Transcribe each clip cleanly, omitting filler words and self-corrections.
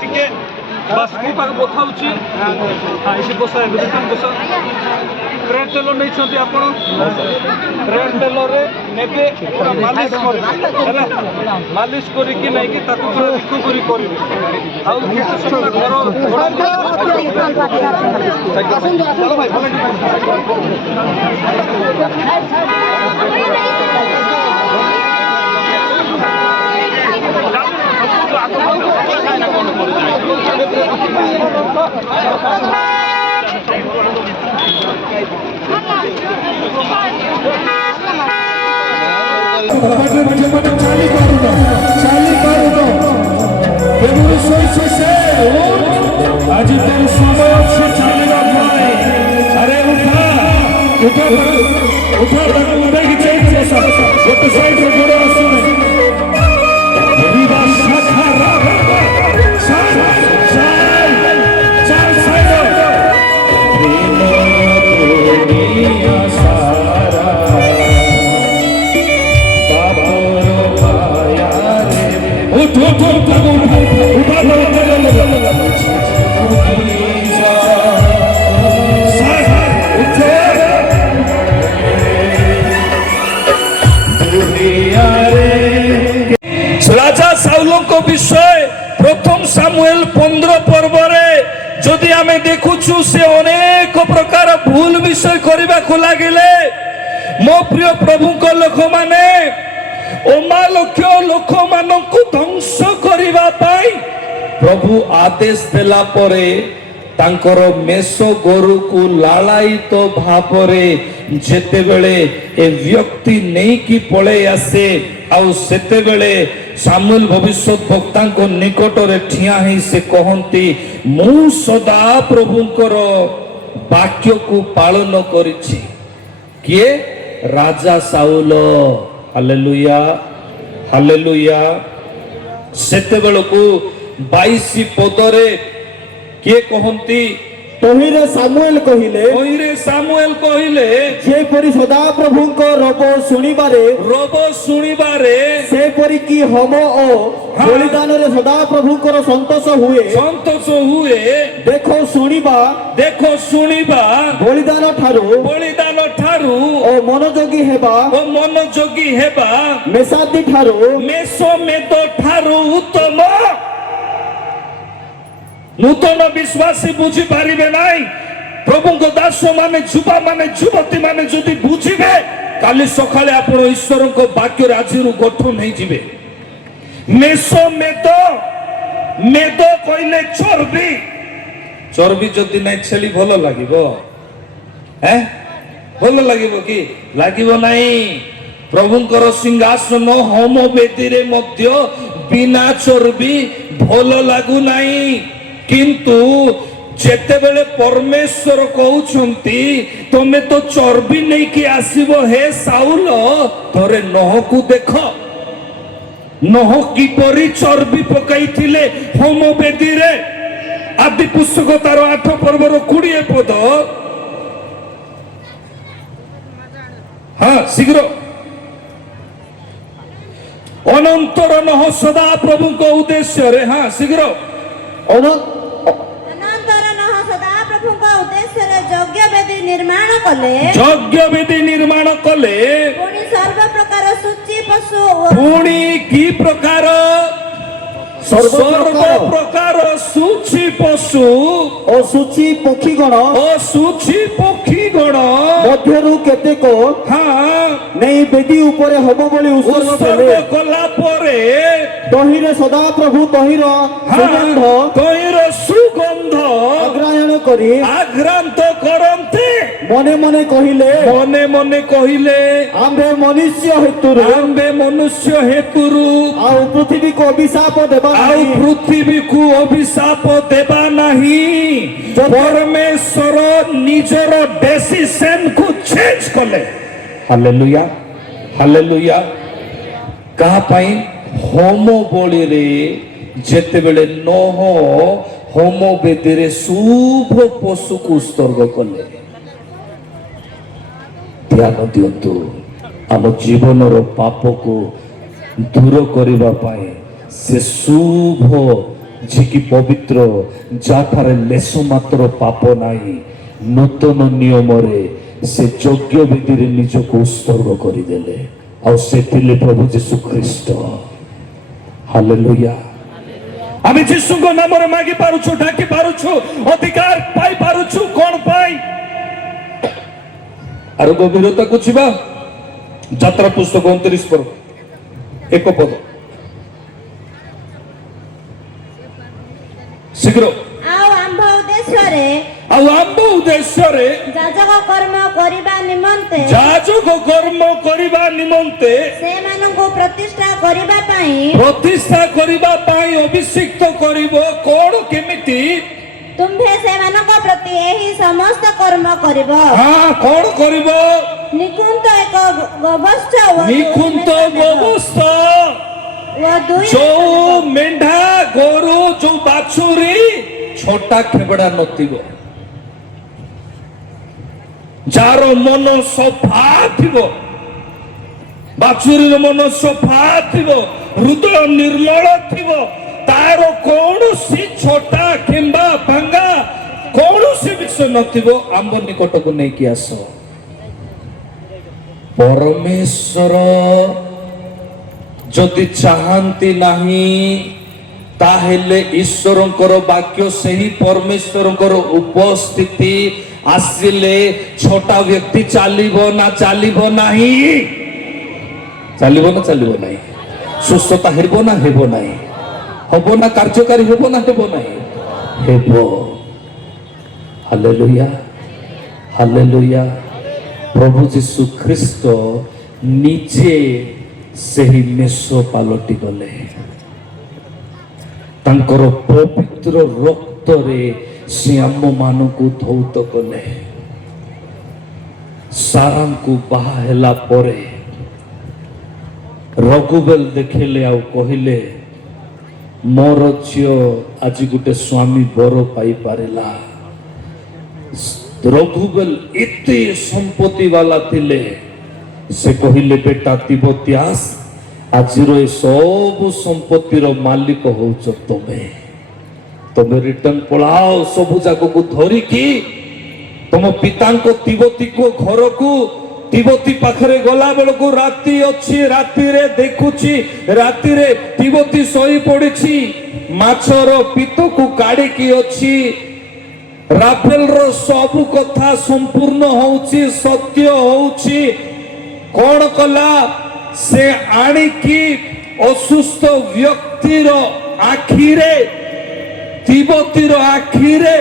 ଟିକେ बस मु पाक बताऊँ हाँ इसे बस बस ट्रेन तेल नहीं आपण ट्रेन तेल नेबे मालिश मालिश करके नहीं रिकवरी करेंगे आज तेरे समय से चलेगा भाई अरे उठा उठा उठा उठा की चाहिए गोटे साइड रे गोड़ आसुने विवाह शाखा चार साइड प्रेम दुनिया सारा बाबरो पाया रे उठ उठ उठा राजा साउल को विषय प्रथम सामुएल 15 पर्व जदि आमे देखुछु से अनेक प्रकार भूल विषय करबा को लागिले मो प्रिय प्रभु को लोक माने अमालक्ष्य लोक मानकु ध्वंस करबा पाई प्रभु आदेश देला परे तांकर मेष गोरु को लालायित भावरे जेते बेले ए व्यक्ति नहीं की पळे आसे आउ सेते बेले सामुएल भविष्य वक्ता को निकट रे ठिया ही से कहंती मु सदा प्रभुंकर वाक्य को पालन करिछि किए राजा साउल हालेलुया हालेलुया सेते बेलको 22 पदरे किए कहंती तहिरे सामुएल कहिले जे परि सदा प्रभु को रब सुनिबारे से परि की होम ओ बलिदान रे सदा प्रभु को संतोष हुए देखो सुनिबा बलिदान ठारू ओ मनोजोगी हेबा मेसादी ठारू मेद ठारू उत्तम नूतन विश्वासी बुझी पारिबे नाई प्रभु को दास माने जुबा माने जुवती माने जदि बुझिबे काली सकाळे आपण ईश्वर को वाक्य राजीरु गठन नहीं जिवे मेसो मेद कहले चर्बी जदि नहीं छेली भलो लागिबो भलो लागिबो कि लागिबो नाही प्रभुंकर सिंहासन होम वेदी रे मध्य बिना चर्बी भलो लागु नाही किंतु जेते बेले परमेश्वर कहउछंती तमे तो चर्बी नहीं कि आसीबो हे साउल तोरे नह को देख नह की परी चर्बी पकाइथिले होम वेदी रे आदि पुस्तक तार 8 पर्वर 20 पद हाँ शीघ्र अनंतर नह सदा प्रभु को उद्देश्य रे हाँ शीघ्र यज्ञ वेदी निर्माण कले पुणी सर्व प्रकार सूची पशु पुणी की प्रकार सर्व प्रकार सूची पशु असूची पक्षी गण मध्यरु केतेक हाँ नहीं वेदी ऊपर होम बोली उत्सर्ग कला परे तहिरे सदा प्रभु तहिर सुगंध आग्रायण करी आग्रांत करन्ते মনে মনে কহিলে মনে মনে কহিলে আম্ভে মনুষ্য হেতুରୁ ଆମ୍ଭେ ମନୁଷ୍ୟ ହେତୁରୁ ଆଉ ପୃଥିବୀକୁ ଅଭିଶାପ ଦେବା ଆଉ ନାହିଁ। ପୃଥିବୀକୁ ଅଭିଶାପ ଦେବା ନାହିଁ। ପରମେଶ୍ୱର ନିଜର ଡେସିସନକୁ ଚେଞ୍ଜ କଲେ। Hallelujah hallelujah. କାହା ପାଇଁ? ହୋମ ବଳିରେ ଯେତେବେଳେ ନୋହ ହୋମ ବେଦୀରେ ଶୁଭ ପଶୁକୁ ଉତ୍ସର୍ଗ କଲେ। ଧ୍ୟାନ ଦିଅନ୍ତୁ, ଆମ ଜୀବନର ପାପକୁ ଦୂର କରିବା ପାଇଁ ସେ ଶୁଭ ଯିଏକି ପବିତ୍ର, ଯାହାଠାରେ ଲେଶ ମାତ୍ର ପାପ ନାହିଁ, ନୂତନ ନିୟମରେ ସେ ଯଜ୍ଞ ବେଦୀରେ ନିଜକୁ ଉତ୍ସର୍ଗ କରିଦେଲେ। ଆଉ ସେ ଥିଲେ ପ୍ରଭୁ ଯୀଶୁ ଖ୍ରୀଷ୍ଟ। ହାଲେଲୁୟା। ଆମେ ଯୀଶୁଙ୍କ ନାମରେ ମାଗି ପାରୁଛୁ, ଡାକି ପାରୁଛୁ, ଅଧିକାର ପାଇ ପାରୁଛୁ। କଣ ପାଇଁ? ଆର ଗଭୀରତାକୁ ଯିବା। ଯାତ୍ରା ପୁସ୍ତକ 29 ପର୍ବ 1 ପଦ। ଶୀଘ୍ର। ଆଉ ଆମ୍ଭ ଉଦ୍ଦେଶ୍ୟରେ ଆଉ ଆମ୍ଭ ଉଦ୍ଦେଶ୍ୟରେ ଯାଜକ କର୍ମ କରିବା ନିମନ୍ତେ ଯାଜକ କର୍ମ କରିବା ନିମନ୍ତେ ସେମାନଙ୍କୁ ପ୍ରତିଷ୍ଠା କରିବା ପାଇଁ ପ୍ରତିଷ୍ଠା କରିବା ପାଇଁ ଅଭିଷିକ୍ତ କରିବ। କଣ କେମିତି? ତୁମ୍ଭେ ସେମାନଙ୍କ ପ୍ରତି ଏହି ସମସ୍ତ କର୍ମ କରିବ। ହଁ, କଣ କରିବ? ନିକୁନ୍ତ ଏକ ଗବସ୍ତ ଓ ନିଖୁନ୍ତ ଗୋବସ୍ତ, ଦୁଇ ଯୋଉ ମେଣ୍ଢା ଗୋରୁ ଯୋଉ ବାଛୁରୀ ଛୋଟା ଖେବଡା ନଥିବ, ଯାହାର ମନ ସଫା ଥିବ, ବାଛୁରୀର ମନ ସଫା ଥିବ, ହୃଦୟ ନିର୍ମଳ ଥିବ, ତାର କୌଣସି ଛୋଟା କିମ୍ବା ଭାଙ୍ଗା କୌଣସି ବିଷୟ ନଥିବ, ଆମ୍ଭ ନିକଟକୁ ନେଇକି ଆସ। ପରମେଶ୍ୱର ଯଦି ଚାହାନ୍ତି ନାହିଁ, ତାହେଲେ ଈଶ୍ୱରଙ୍କର ବାକ୍ୟ, ସେହି ପରମେଶ୍ୱରଙ୍କର ଉପସ୍ଥିତି ଆସିଲେ ଛୋଟା ବ୍ୟକ୍ତି ଚାଲିବ ନା ଚାଲିବ ନାହିଁ? ଚାଲିବ ନା ଚାଲିବ ନାହିଁ? ସୁସ୍ଥତା ହେବ ନା ହେବ ନାହିଁ? ହବ ନା କାର୍ଯ୍ୟକାରୀ ହେବ ନା ହେବ ନାହିଁ? ହେବ। Hallelujah hallelujah. ପ୍ରଭୁ ଯୀଶୁ ଖ୍ରୀଷ୍ଟ ନିଜେ ସେହି ମେଷ ପାଲଟି ଗଲେ। ତାଙ୍କର ପବିତ୍ର ରକ୍ତରେ ସେ ଆମମାନଙ୍କୁ ଧୌତ କଲେ। ସାରାଙ୍କୁ ବାହା ହେଲା ପରେ ରଘୁବେଲ ଦେଖିଲେ ଆଉ କହିଲେ, ମୋର ଝିଅ ଆଜି ଗୋଟେ ସ୍ୱାମୀ ବର ପାଇପାରିଲା। ରଘୁବେଲ ଏତେ ସମ୍ପତ୍ତି ବାଲା ଥିଲେ, ସେ କହିଲେ, ବେଟା ତିବତିଆସ, ଆଜିର ଏ ସବୁ ସମ୍ପତ୍ତିର ମାଲିକ ହଉଛ ତମେ। ତମେ ରିଟର୍ନ ପଳାଅ ସବୁ ଯାକକୁ ଧରିକି ତମ ପିତାଙ୍କ ତିବତୀଙ୍କ ଘରକୁ। ତିବତୀ ପାଖରେ ଗଲା ବେଳକୁ ରାତି ଅଛି। ରାତିରେ ଦେଖୁଛି, ରାତିରେ ତିବତୀ ଶୋଇ ପଡିଛି, ମାଛର ପିତ୍ତକୁ କାଢିକି ଅଛି। ରାଫେଲର ସବୁ କଥା ସମ୍ପୂର୍ଣ୍ଣ ହଉଛି, ସତ୍ୟ ହଉଛି। କଣ କଲା? ସେ ଆଣିକି ଅସୁସ୍ଥ ବ୍ୟକ୍ତିର ଆଖିରେ, ତିବତୀର ଆଖିରେ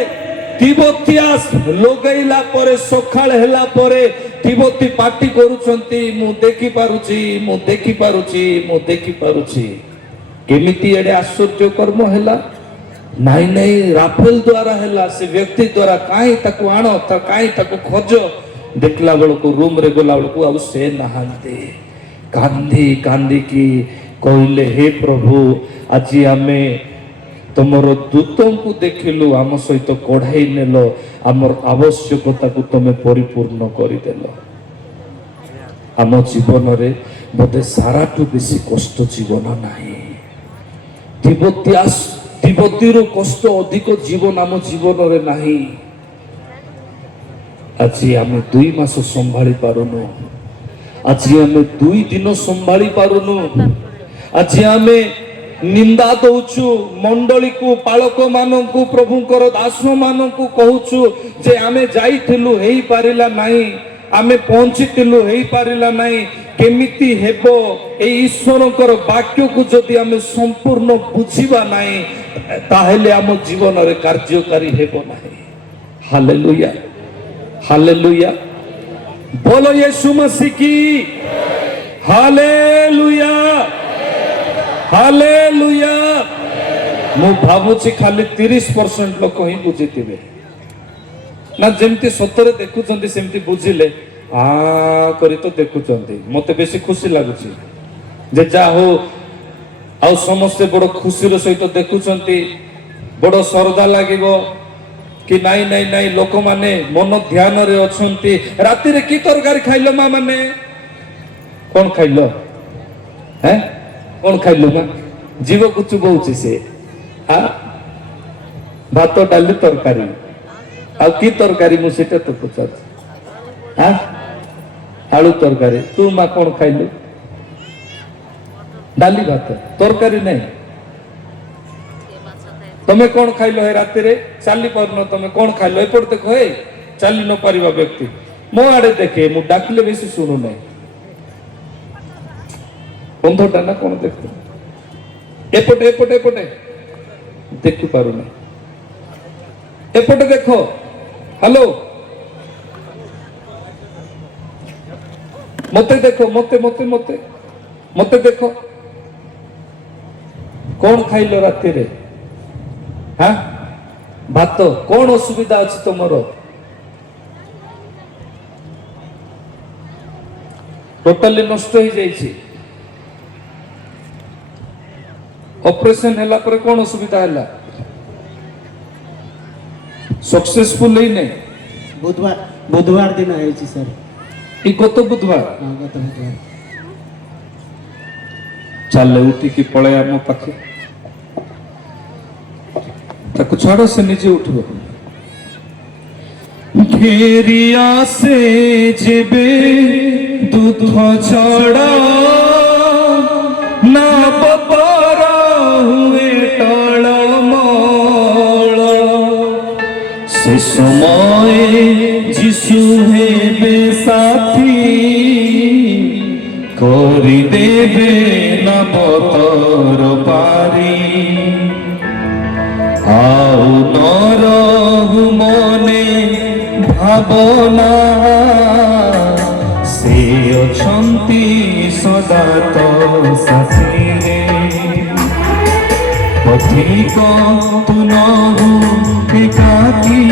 ତିବତିଆସ ଲଗେଇଲା ପରେ, ସକାଳ ହେଲା ପରେ ତିବତୀ ପାଟି କରୁଛନ୍ତି, ମୁଁ ଦେଖିପାରୁଛି, ମୁଁ ଦେଖିପାରୁଛି, ମୁଁ ଦେଖିପାରୁଛି। କେମିତି ଏଡେ ଆଶ୍ଚର୍ଯ୍ୟ କର୍ମ ହେଲା? ନାଇଁ ନାଇଁ, ରାଫେଲ ଦ୍ଵାରା ହେଲା, ସେ ବ୍ୟକ୍ତି ଦ୍ଵାରା। କାହିଁ ତାକୁ ଆଣ, କାହିଁ ତାକୁ ଖୋଜ। ଦେଖିଲା ବେଳକୁ, ରୁମରେ ଗଲା ବେଳକୁ ଆଉ ସେ ନାହାନ୍ତି। କାନ୍ଦି କାନ୍ଦିକି କହିଲେ, ହେ ପ୍ରଭୁ, ଆଜି ଆମେ ତମର ଦୂତଙ୍କୁ ଦେଖିଲୁ, ଆମ ସହିତ କଢାଇ ନେଲ, ଆମର ଆବଶ୍ୟକତାକୁ ତମେ ପରିପୂର୍ଣ୍ଣ କରିଦେଲ। ଆମ ଜୀବନରେ ବୋଧେ ସାରାଠୁ ବେଶୀ କଷ୍ଟ ଜୀବନ ନାହିଁ। ତିବତୀର କଷ୍ଟ ଅଧିକ ଜୀବନ ଆମ ଜୀବନରେ ନାହିଁ। ଆଜି ଆମେ 2 ମାସ ସମ୍ଭାଳି ପାରୁନୁ। ଆଜି ଆମେ 2 ଦିନ ସମ୍ଭାଳି ପାରୁନୁ। ଆଜି ଆମେ ନିନ୍ଦା ଦଉଛୁ ମଣ୍ଡଳୀକୁ, ପାଳକ ମାନଙ୍କୁ, ପ୍ରଭୁଙ୍କର ଦାସ ମାନଙ୍କୁ କହୁଛୁ ଯେ ଆମେ ଯାଇଥିଲୁ, ହେଇପାରିଲା ନାହିଁ, ଆମେ ପହଞ୍ଚିଥିଲୁ, ହେଇପାରିଲା ନାହିଁ। କେମିତି ହେବ? ଏଇ ଈଶ୍ୱରଙ୍କର ବାକ୍ୟକୁ ଯଦି ଆମେ ସମ୍ପୂର୍ଣ୍ଣ ବୁଝିବା ନାହିଁ, ତାହେଲେ ଆମ ଜୀବନରେ କାର୍ଯ୍ୟକାରୀ ହେବ ନାହିଁ। ହାଲେଲୁୟା हालेलुया बोलो यीशु मसीह की हालेलुया हालेलुया मु भावुची खाली 30% लोक ही बुझीथिबे ना जेमती सतरे देखुचंती सेमती बुझिले आ करी तो देखुचंती मते बेसी खुशी लागुची जे जा हो आ समस्ते बड़ खुशीर सहित देखुचंती बड़ श्रद्धा लागिबो कि नाई नाई नाई लोक माने मन ध्यान रे अछंती राति रे की तरकारी खाइलो मा माने कोन खाइलो हैं कोन खाइलो ना जीव कुछ बहुची से आ भात डाली तरकारी आ की तरकारी मु सेटा तो पचार हां आलू तरकारी तू मा कोन खाइलो डाली भात तरकारी नहीं तमे कौन खाइलो है राति रे चाली पारनो तमे कौन खाइलो एपट देखो हे चाली न पारिबा व्यक्ति मो आड़े देखे मु डाकले बेसी सुनु नहीं बंधटा ना कौन देखते एपटे एपटे एपटे देखु पारु नहीं एपटे देखो हेलो मते देखो मते मते मते मते देखो कौन खाइलो राति रे हाँ भात कौन असुविधा अच्छी तुमर टोटाली नष्ट हो जाइए ऑपरेशन हैला पर कौन असुविधा हैला सक्सेसफुल ही नहीं बुधवार बुधवार दिन आई सर ई गत बुधवार हाँ गत बुधवार चल उठी की पड़े आम पाखे ताको छाड़ो से नीचे उठबो घेरिया से जेबे दूध छड़ा ना बपारा हुए टळमळ से समय जिसु हेबे साथी करि देबे ना बतर पारी आउ नरहु मने भावना से अछंती सदा तो साथीरे पथिक तु नहु एकाकी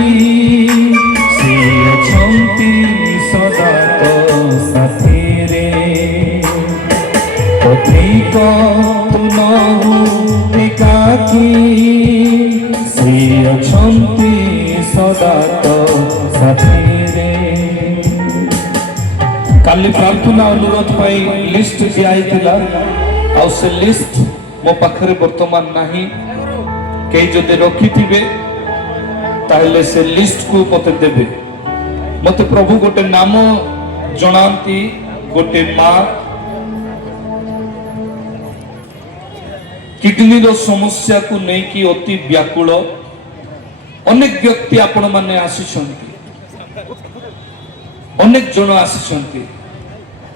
से अछंती सदा तो साथीरे पथिक तु नहु एकाकी से अछंती सदा तो साथीरे काली प्रार्थना अनुरोध पाई लिस्ट दिया आ से लिस्ट मो पाखरे वर्तमान नाही कई जदि रखी थिबे ताहले से लिस्ट को मते देबे मते प्रभु गोटे नाम जणांती गोटे मां किडनी रो समस्या को नहीं कि अति व्याकुल अनेक व्यक्ति आपण माने आसीछंती अनेक जन आसीछंती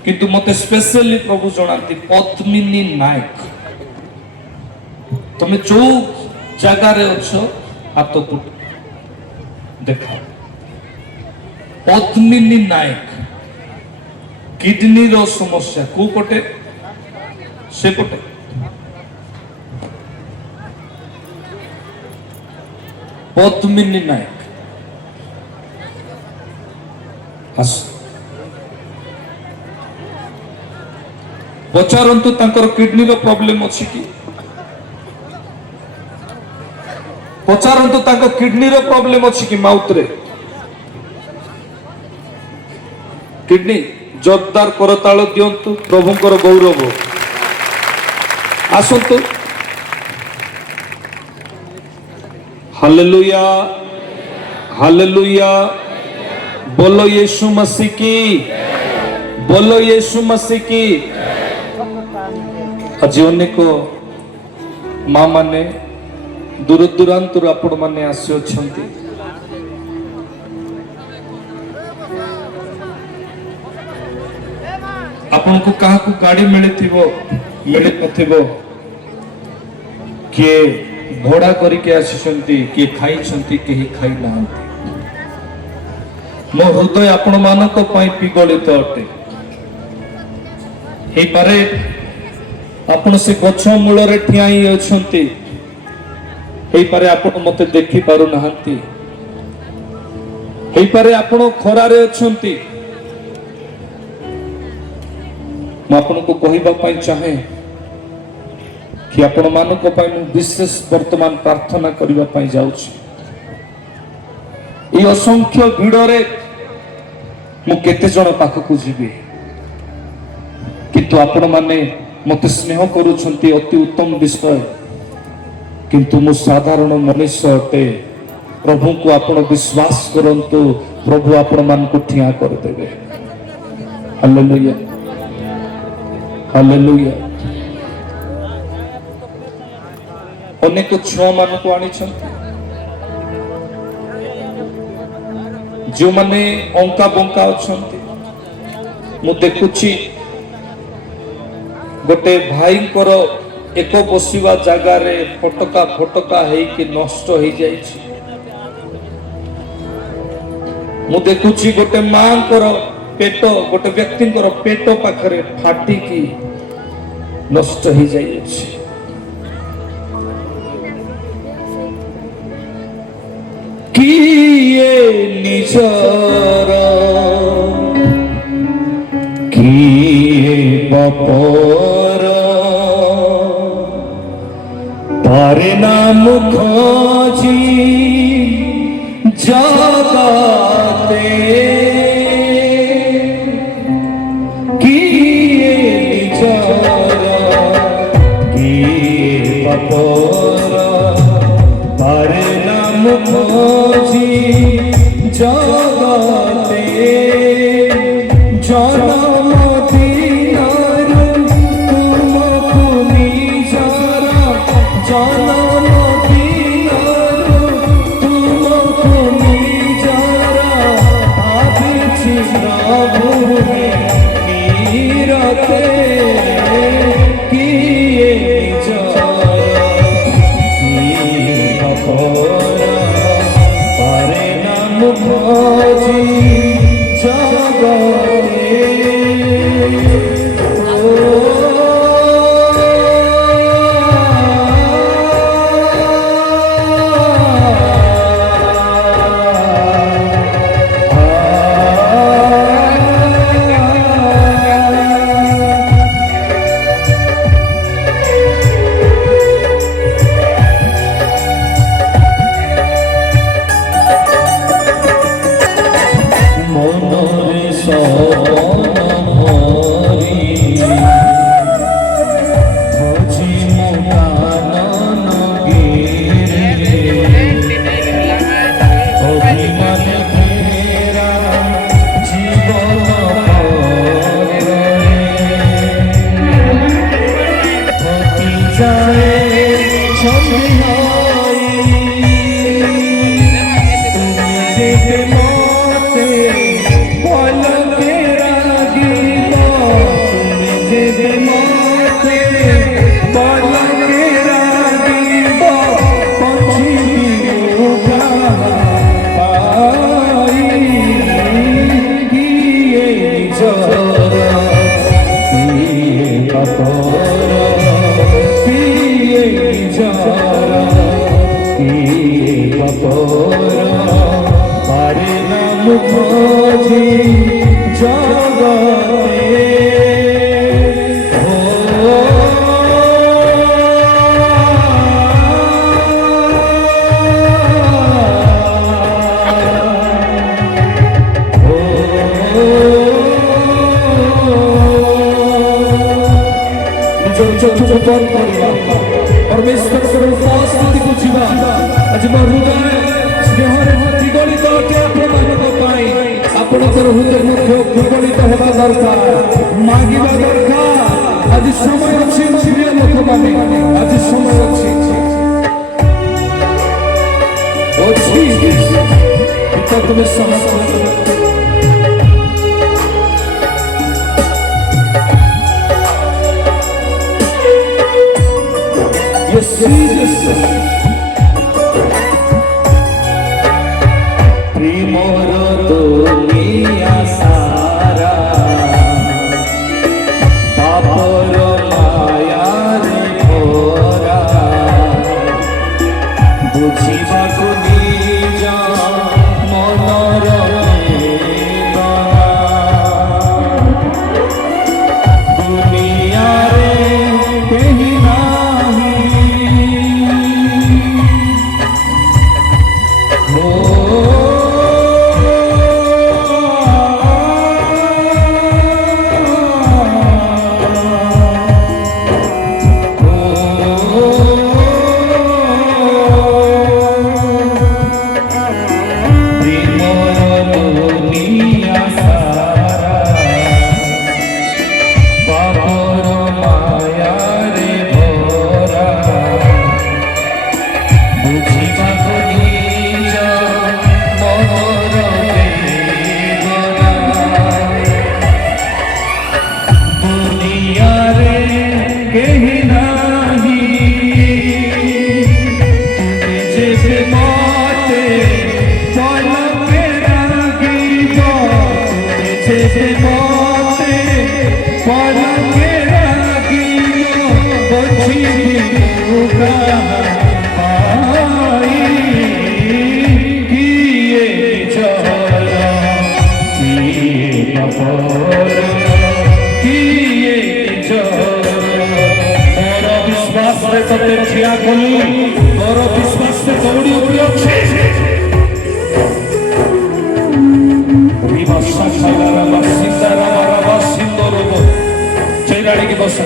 किंतु मते स्पेशली प्रभु जणांती पद्मिनी नायक तुम जो जगह रे अछो हाथ को देखा पद्मिनी नायक किडनी रो समस्या को पटे से पटे पद्मिनी नायक आस पचारंतु तांकर किडनी रो प्रॉब्लम अछि कि पचारंतु तांको किडनी रो प्रॉब्लम अछि कि माउथ रे किडनी जोरदार करताल दियंतु प्रभुंकर गौरव आसंतु हालेलुया हालेलुया बोलो यीशु मसीह की बोलो यीशु मसीह की आज अनेक माँ माने दूर दूरांतर आपण माने आसी अछंती आपण को कहा को गाड़ी मिले थिबो मिले नथिबो के भोड़ा करके आसीछंती के खाई छंती के ही खाई नांती ମୋ ହୃଦୟ ଆପଣ ମାନଙ୍କ ପାଇଁ ପିଗଳିତ ଅଟେ। ହେଇପାରେ ଆପଣ ସେ ଗଛ ମୂଳରେ ଠିଆ ହେଇ ଅଛନ୍ତି, ହେଇପାରେ ଆପଣ ମତେ ଦେଖି ପାରୁନାହାନ୍ତି, ହେଇପାରେ ଆପଣ ଖରାରେ ଅଛନ୍ତି। ମୁଁ ଆପଣଙ୍କୁ କହିବା ପାଇଁ ଚାହେଁ କି ଆପଣ ମାନଙ୍କ ପାଇଁ ମୁଁ ବିଶେଷ ବର୍ତ୍ତମାନ ପ୍ରାର୍ଥନା କରିବା ପାଇଁ ଯାଉଛି। এই অসংখ্য ভিড়রে ମୁଁ କେତେ ଜଣ ପାଖକୁ ଯିବି, କିନ୍ତୁ ଆପଣ ମାନେ ମତେ ସ୍ନେହ କରୁଛନ୍ତି ଅତି ଉତ୍ତମ ବିଷୟ, କିନ୍ତୁ ମୁଁ ସାଧାରଣ ମଣିଷ ଅଟେ। ପ୍ରଭୁଙ୍କୁ ଆପଣ ବିଶ୍ୱାସ କରନ୍ତୁ, ପ୍ରଭୁ ଆପଣ ମାନଙ୍କୁ ଠିଆ କରିଦେବେ। Hallelujah, hallelujah. ଅନେକ ଛୁଆମାନଙ୍କୁ ଆଣିଛନ୍ତି, ଯେଉଁମାନେ ଅଙ୍କା ବଙ୍କା ଅଛନ୍ତି। ମୁଁ ଦେଖୁଛି ଗୋଟେ ଭାଇଙ୍କର ଏକ ବସିବା ଜାଗାରେ ଫଟକା ଫଟକା ହେଇକି ନଷ୍ଟ ହେଇଯାଇଛି। ମୁଁ ଦେଖୁଛି ଗୋଟେ ମାଙ୍କର ପେଟ, ଗୋଟେ ବ୍ୟକ୍ତିଙ୍କର ପେଟ ପାଖରେ ଫାଟିକି ନଷ୍ଟ ହେଇଯାଇଛି। କିଏ ନିଜର କିଏ ବାପର ତାରେ ନାମ ଖୋଜି ଜଗତେ, କିଏ ନିଜର କିଏ ବାପର তারে নাম খোঁজি জগতে, জনম দিনারু তুমকু নিজর, জনম দিনারু তুমকু নিজর ভাবিছি প্রভু নিরতে, কিয়ে নিজর তারে নাম খোঁজি জগতে। মনরে সপন ভরি খোঁজি মুকানন গিরে, অভিমান ঘেরা জীবন পথরে, হতি যায় ছবি হই তুমি যেতে মতে পলকে রাগিব, তুমি যেতে মতে পলকে রাগিব, পছিবি উঠা পাই, কিয়ে নিজর কিয়ে বাপর, কিয়ে নিজর কিয়ে বাপর তারে নাম খোঁজি জগতে। परमेश्वर उपस्थिति को जीवा आज मो हृदय स्नेहरे त्रिगणित अटे आपणकर हृदय मध्य त्रिगणित होगा दरकार, मांगिबा दरकार। आज समय अच्छी प्रिय लोक माने, आज समय अच्छी पिता तुम्हें समस्त প্রেমর তো ବୁଝିବାକୁ ନିଜ ମନର ବେଦନା। ଦୁନିଆରେ କେହି ନାହିଁ ତତେ ଠିଆ କଲି ମୋର ବିଶ୍ୱାସରେ ଦୌଡ଼ି ଉଠି ଅଛି ଚୈରାଡ଼ିକି ବସ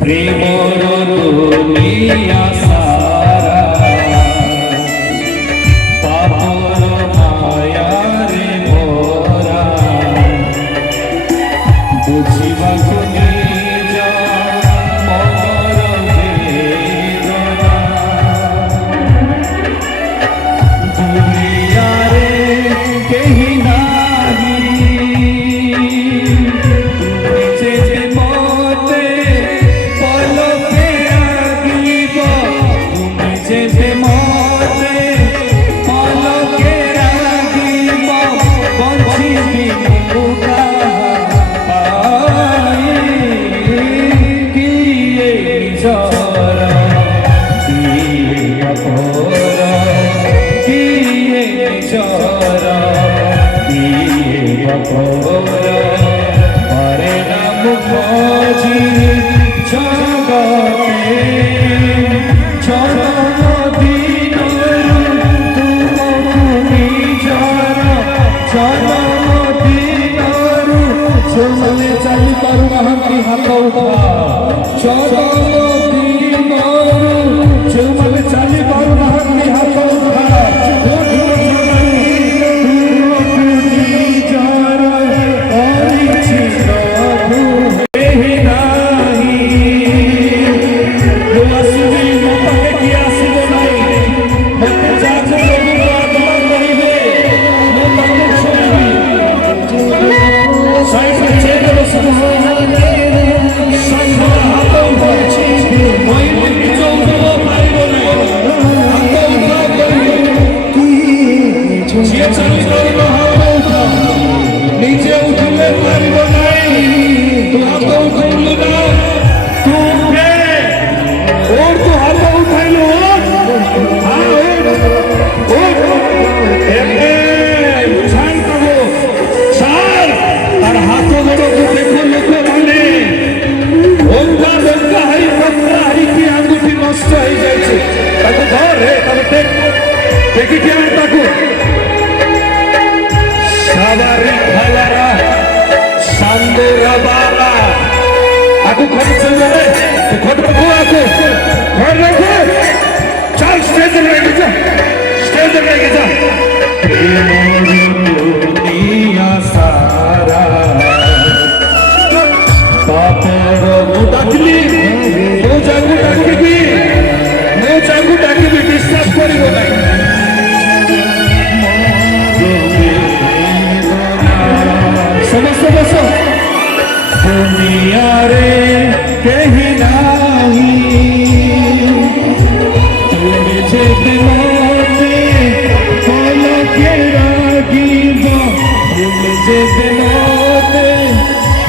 ପ୍ରେମର ଦୁନିଆ ସାରା ପାପର ମାୟାରେ ମୋରା ବୁଝିବାକୁ ନିଜ ମନର ବେଦନା। ଦୁନିଆରେ କେହି ନାହିଁ ତୁମେ ମତେ ପଲକେ ରାଗିବ ତୁମେ ଯେବେ ମତେ ପଲକେ ରାଗିବ ବଞ୍ଚିବି ମୁଁ କିଏ ନିଜର କିଏ ଅପର କିଏ ନିଜର କିଏ ଅପର ହରେ ନାମ ଖୋଜି ଜଗତେ ଜନ୍ମ ଦିନରୁ ତୁମକୁ ନିଜର ଜନ୍ମ ଦିନରୁ ଯୋଉମାନେ ଚାଲି ପାରୁନାହାନ୍ତି ହାତ ଉଠା ଜନ୍ମ ଦିନରୁ ଯୋଉମାନେ ଚାଲି ପାରୁନାହାନ୍ତି ହାତ ଉଠା নিজে উঠলে পারিব নাই তু হাত উঠাইলু না তুকে ওর তু হাত উঠাইলু ছাড় পাবো ছাড় আর হাত গোড়କୁ দেখো ଲୋକମାନେ অঙ্গা বঙ্গা ହେଇକି ଆଙ୍ଗୁଠି ନଷ୍ଟ ହେଇଯାଇଛି ତାକୁ ଧରେ ତାକୁ ଦେଖିକି ଆଣ ତାକୁ Sabari khalara, sandera bara. Aku khod chal rahe, tu khod rakho aku, khod rakho. Chal stage पे लेके जा, stage पे लेके जा. दुनिया सारा, पापड़ उठाकली, मोजागु टाकी भी डिस्टर्ब करिबो नहीं. बसो दुनियारे कहीं नहीं तुम जेबे मते पलके रागिब तुम जेबे मते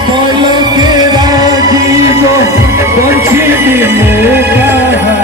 पलके रागिब बंचिबी मो कहा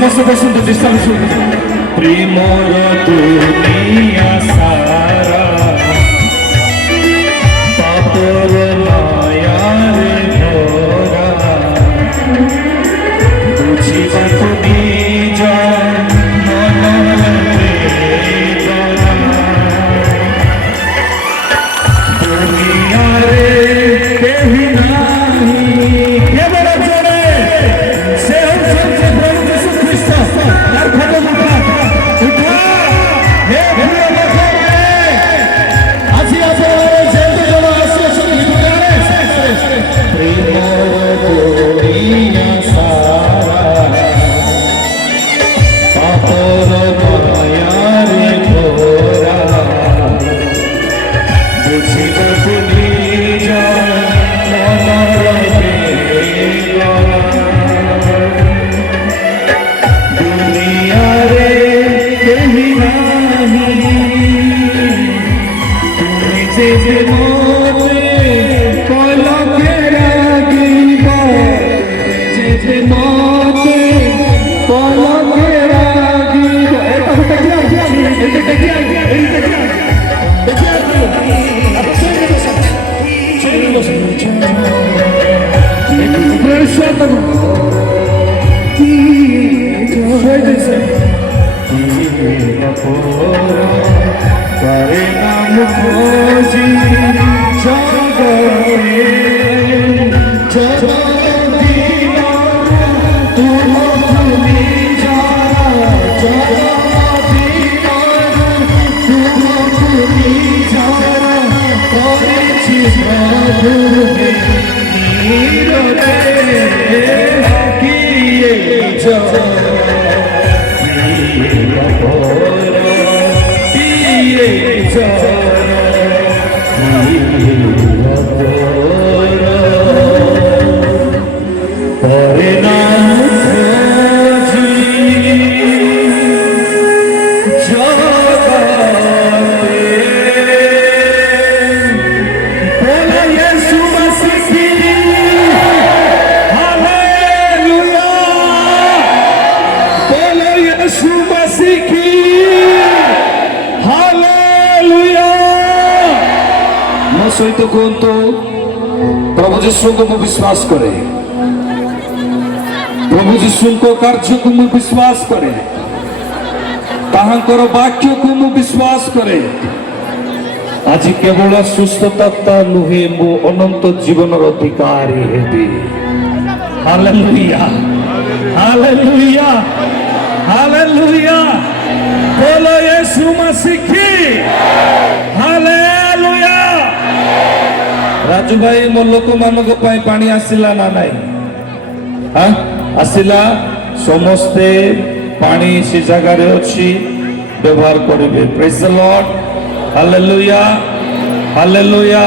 ସମସ୍ତେ ବସନ୍ତୁ ଡିଷ୍ଟାନ୍ସ ପ୍ରେମର ଦୁନିଆ ସାରା ପାପର ମାୟାରେ ଭରା ବୁଝିବାକୁ ନିଜ ମନରେ ଗଲା ଦୁନିଆରେ କେହି ନାହିଁ କେବଳ ଜଣେ ସେ ହେଉଛନ୍ତି ପ୍ରଭୁ ଯୀଶୁ ଖ୍ରୀଷ୍ଟ ତାର ଖଣ୍ଡ ଉଠା ହେ ପ୍ରିୟ ଲୋକମାନେ ଆଜି ଆପଣମାନେ ଯେତେ ଜଣ ଆସିଅଛନ୍ତି ପ୍ରେମର ଦୁନିଆ ସାରା ପାପର ମାୟାରେ ଭରା ବୁଝିବାକୁ ନିଜ ମନରେ ଗଲା ଦୁନିଆରେ କେହି ନାହିଁ ତୁମେ ଯେ ମୋତେ ପଲକେ ରାଗିବ ଯେ ମୋତେ ପଲକେ ରାଗିବ নাম খোঁজি ସହିତ କୁହନ୍ତୁ ପ୍ରଭୁ ଯୀଶୁଙ୍କୁ ମୁଁ ବିଶ୍ୱାସ କରେ ପ୍ରଭୁ ଯୀଶୁଙ୍କ କାର୍ଯ୍ୟକୁ ମୁଁ ବିଶ୍ୱାସ କରେ ତାହାଙ୍କର ବାକ୍ୟକୁ ମୁଁ ବିଶ୍ୱାସ କରେ ଆଜି କେବଳ ସୁସ୍ଥତା ନୁହେଁ ମୁଁ ଅନନ୍ତ ଜୀବନର ଅଧିକାରୀ ହେବି ହାଲେଲୁୟା ହାଲେଲୁୟା ହାଲେଲୁୟା ବୋଲୋ ୟୀଶୁ ମसीह की ହାଲେଲୁୟା ରାଜୁ ଭାଇ ମୋ ଲୋକମାନଙ୍କ ପାଇଁ ପାଣି ଆସିଲା ନା ନାହିଁ ଆସିଲା ସମସ୍ତେ ପାଣି ସେ ଜାଗାରେ ଅଛି ବ୍ୟବହାର କରିବେ ପ୍ରେଜ୍ ଦ ଲର୍ଡ ହାଲେଲୁୟା ହାଲେଲୁୟା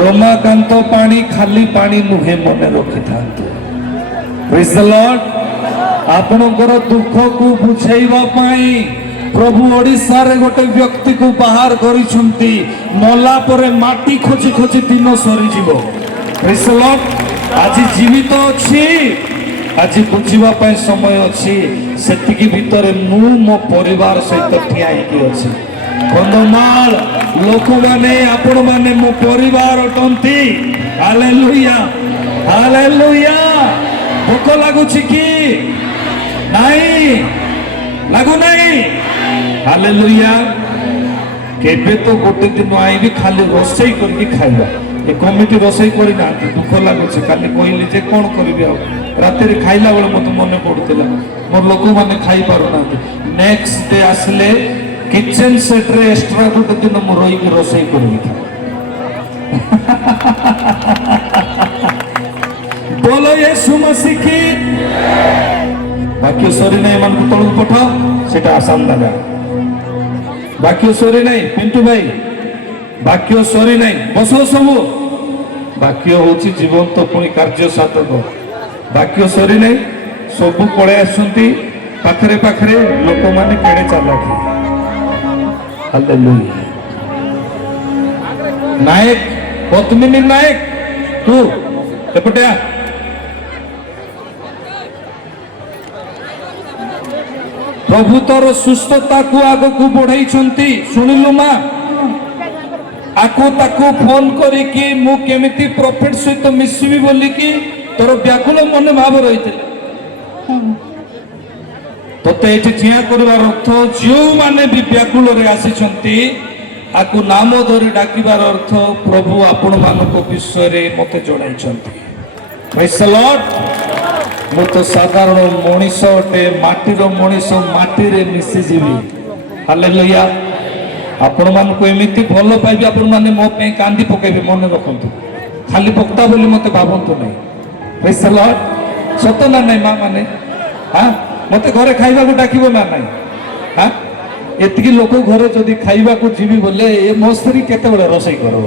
ରମାକାନ୍ତ ପାଣି ଖାଲି ପାଣି ନୁହେଁ ମନେ ରଖିଥାନ୍ତୁ ପ୍ରେଜ୍ ଦ ଲର୍ଡ ଆପଣଙ୍କର ଦୁଃଖକୁ ବୁଝେଇବା ପାଇଁ ପ୍ରଭୁ ଓଡ଼ିଶାରେ ଗୋଟେ ବ୍ୟକ୍ତିକୁ ବାହାର କରିଛନ୍ତି ମଲା ପରେ ମାଟି ଖୋଜି ଖୋଜି ଦିନ ସରିଯିବ ପ୍ରେଜ୍ ଦ ଲର୍ଡ ଆଜି ଜୀବିତ ଅଛି ଆଜି ବୁଝିବା ପାଇଁ ସମୟ ଅଛି ସେତିକି ଭିତରେ ମୁଁ ମୋ ପରିବାର ସହିତ ଠିଆ ହେଇକି ଅଛି କନ୍ଧମାଳ ଲୋକମାନେ ଆପଣମାନେ ମୋ ପରିବାର ଅଟନ୍ତି ହାଲେଲୁୟା ହାଲେଲୁୟା ଭୋକ ଲାଗୁଛି କି ନାଇଁ ଲାଗୁନାହିଁ ହାଲେଲୁୟା କେବେ ତ ଗୋଟେ ଦିନ ଆଇବି ଖାଲି ରୋଷେଇ କରିକି ଖାଇବା ଏ କମିଟି ରୋଷେଇ କରିନାହାନ୍ତି ଦୁଃଖ ଲାଗୁଛି କାଲି କହିଲି ଯେ କ'ଣ କରିବି ଆଉ ରାତିରେ ଖାଇଲା ବେଳେ ମୋତେ ମନେ ପଡୁଥିଲା ମୋର ଲୋକମାନେ ଖାଇପାରୁନାହାନ୍ତି ନେକ୍ସଟ ଡେ ଆସିଲେ କିଚେନ ସେଟରେ ଏକ୍ସଟ୍ରା ଗୋଟେ ଦିନ ମୁଁ ରହିକି ରୋଷେଇ କରିବି ବୋଲୋ ୟୀଶୁ ମसीह की ବାକ୍ୟ ସରି ନାହିଁ ଏମାନଙ୍କୁ ତଳକୁ ପଠାଅ ସେଟା ଆସାମ ଦାଦା ବାକ୍ୟ ସରି ନାହିଁ ପିଣ୍ଟୁ ଭାଇ ବାକ୍ୟ ସରି ନାହିଁ ବସ ସବୁ ବାକ୍ୟ ହଉଛି ଜୀବନ୍ତ ପୁଣି କାର୍ଯ୍ୟ ସାଧକ ବାକ୍ୟ ସରି ନାହିଁ ସବୁ ପଳେଇ ଆସୁଛନ୍ତି ପାଖରେ ପାଖରେ ଲୋକମାନେ କେଡ଼େ ଚାଲାକି ହାଲେଲୁୟା ନାୟକ ପଦ୍ମିନୀ ନାୟକ ତୁ ଏପଟେ ପ୍ରଭୁ ତୋର ସୁସ୍ଥତାକୁ ଆଗକୁ ବଢେଇଛନ୍ତି। ଶୁଣିଲୁ ମା, ଆକୁ ତାକୁ ଫୋନ କରିକି ମୁଁ କେମିତି ପ୍ରଫେଟ ସହିତ ମିଶିବି ବୋଲିକି ତୋର ବ୍ୟାକୁଳ ମନେ ଭାବ ରହିଥିଲା। ତୋତେ ଏଠି ଠିଆ କରିବାର ଅର୍ଥ, ଯେଉଁମାନେ ବି ବ୍ୟାକୁଳରେ ଆସିଛନ୍ତି ଆକୁ ନାମ ଧରି ଡାକିବାର ଅର୍ଥ ପ୍ରଭୁ ଆପଣମାନଙ୍କ ବିଷୟରେ ମତେ ଜଣାଇଛନ୍ତି। ପ୍ରେଜ୍ ଦ ଲର୍ଡ। ମୁଁ ତ ସାଧାରଣ ମଣିଷ ଅଟେ, ମାଟିର ମଣିଷ, ମାଟିରେ ମିଶିଯିବି। ହାଲେଲୁୟା। ଆପଣମାନଙ୍କୁ ଏମିତି ଭଲ ପାଇବି, ଆପଣମାନେ ମୋ ପାଇଁ କାନ୍ଦି ପକେଇବେ, ମନେ ରଖନ୍ତୁ। ଖାଲି ବକ୍ତା ବୋଲି ମତେ ଭାବନ୍ତୁ ନାହିଁ। ପ୍ରେଜ୍ ଦ ଲର୍ଡ। ସତ ନା ନାହିଁ ମା ମାନେ? ମତେ ଘରେ ଖାଇବାକୁ ଡାକିବ ନା ନାହିଁ? ଏତିକି ଲୋକ ଘରେ ଯଦି ଖାଇବାକୁ ଯିବି ବୋଲେ ଏ ମୋ ସ୍ତ୍ରୀ କେତେବେଳେ ରୋଷେଇ କରିବ?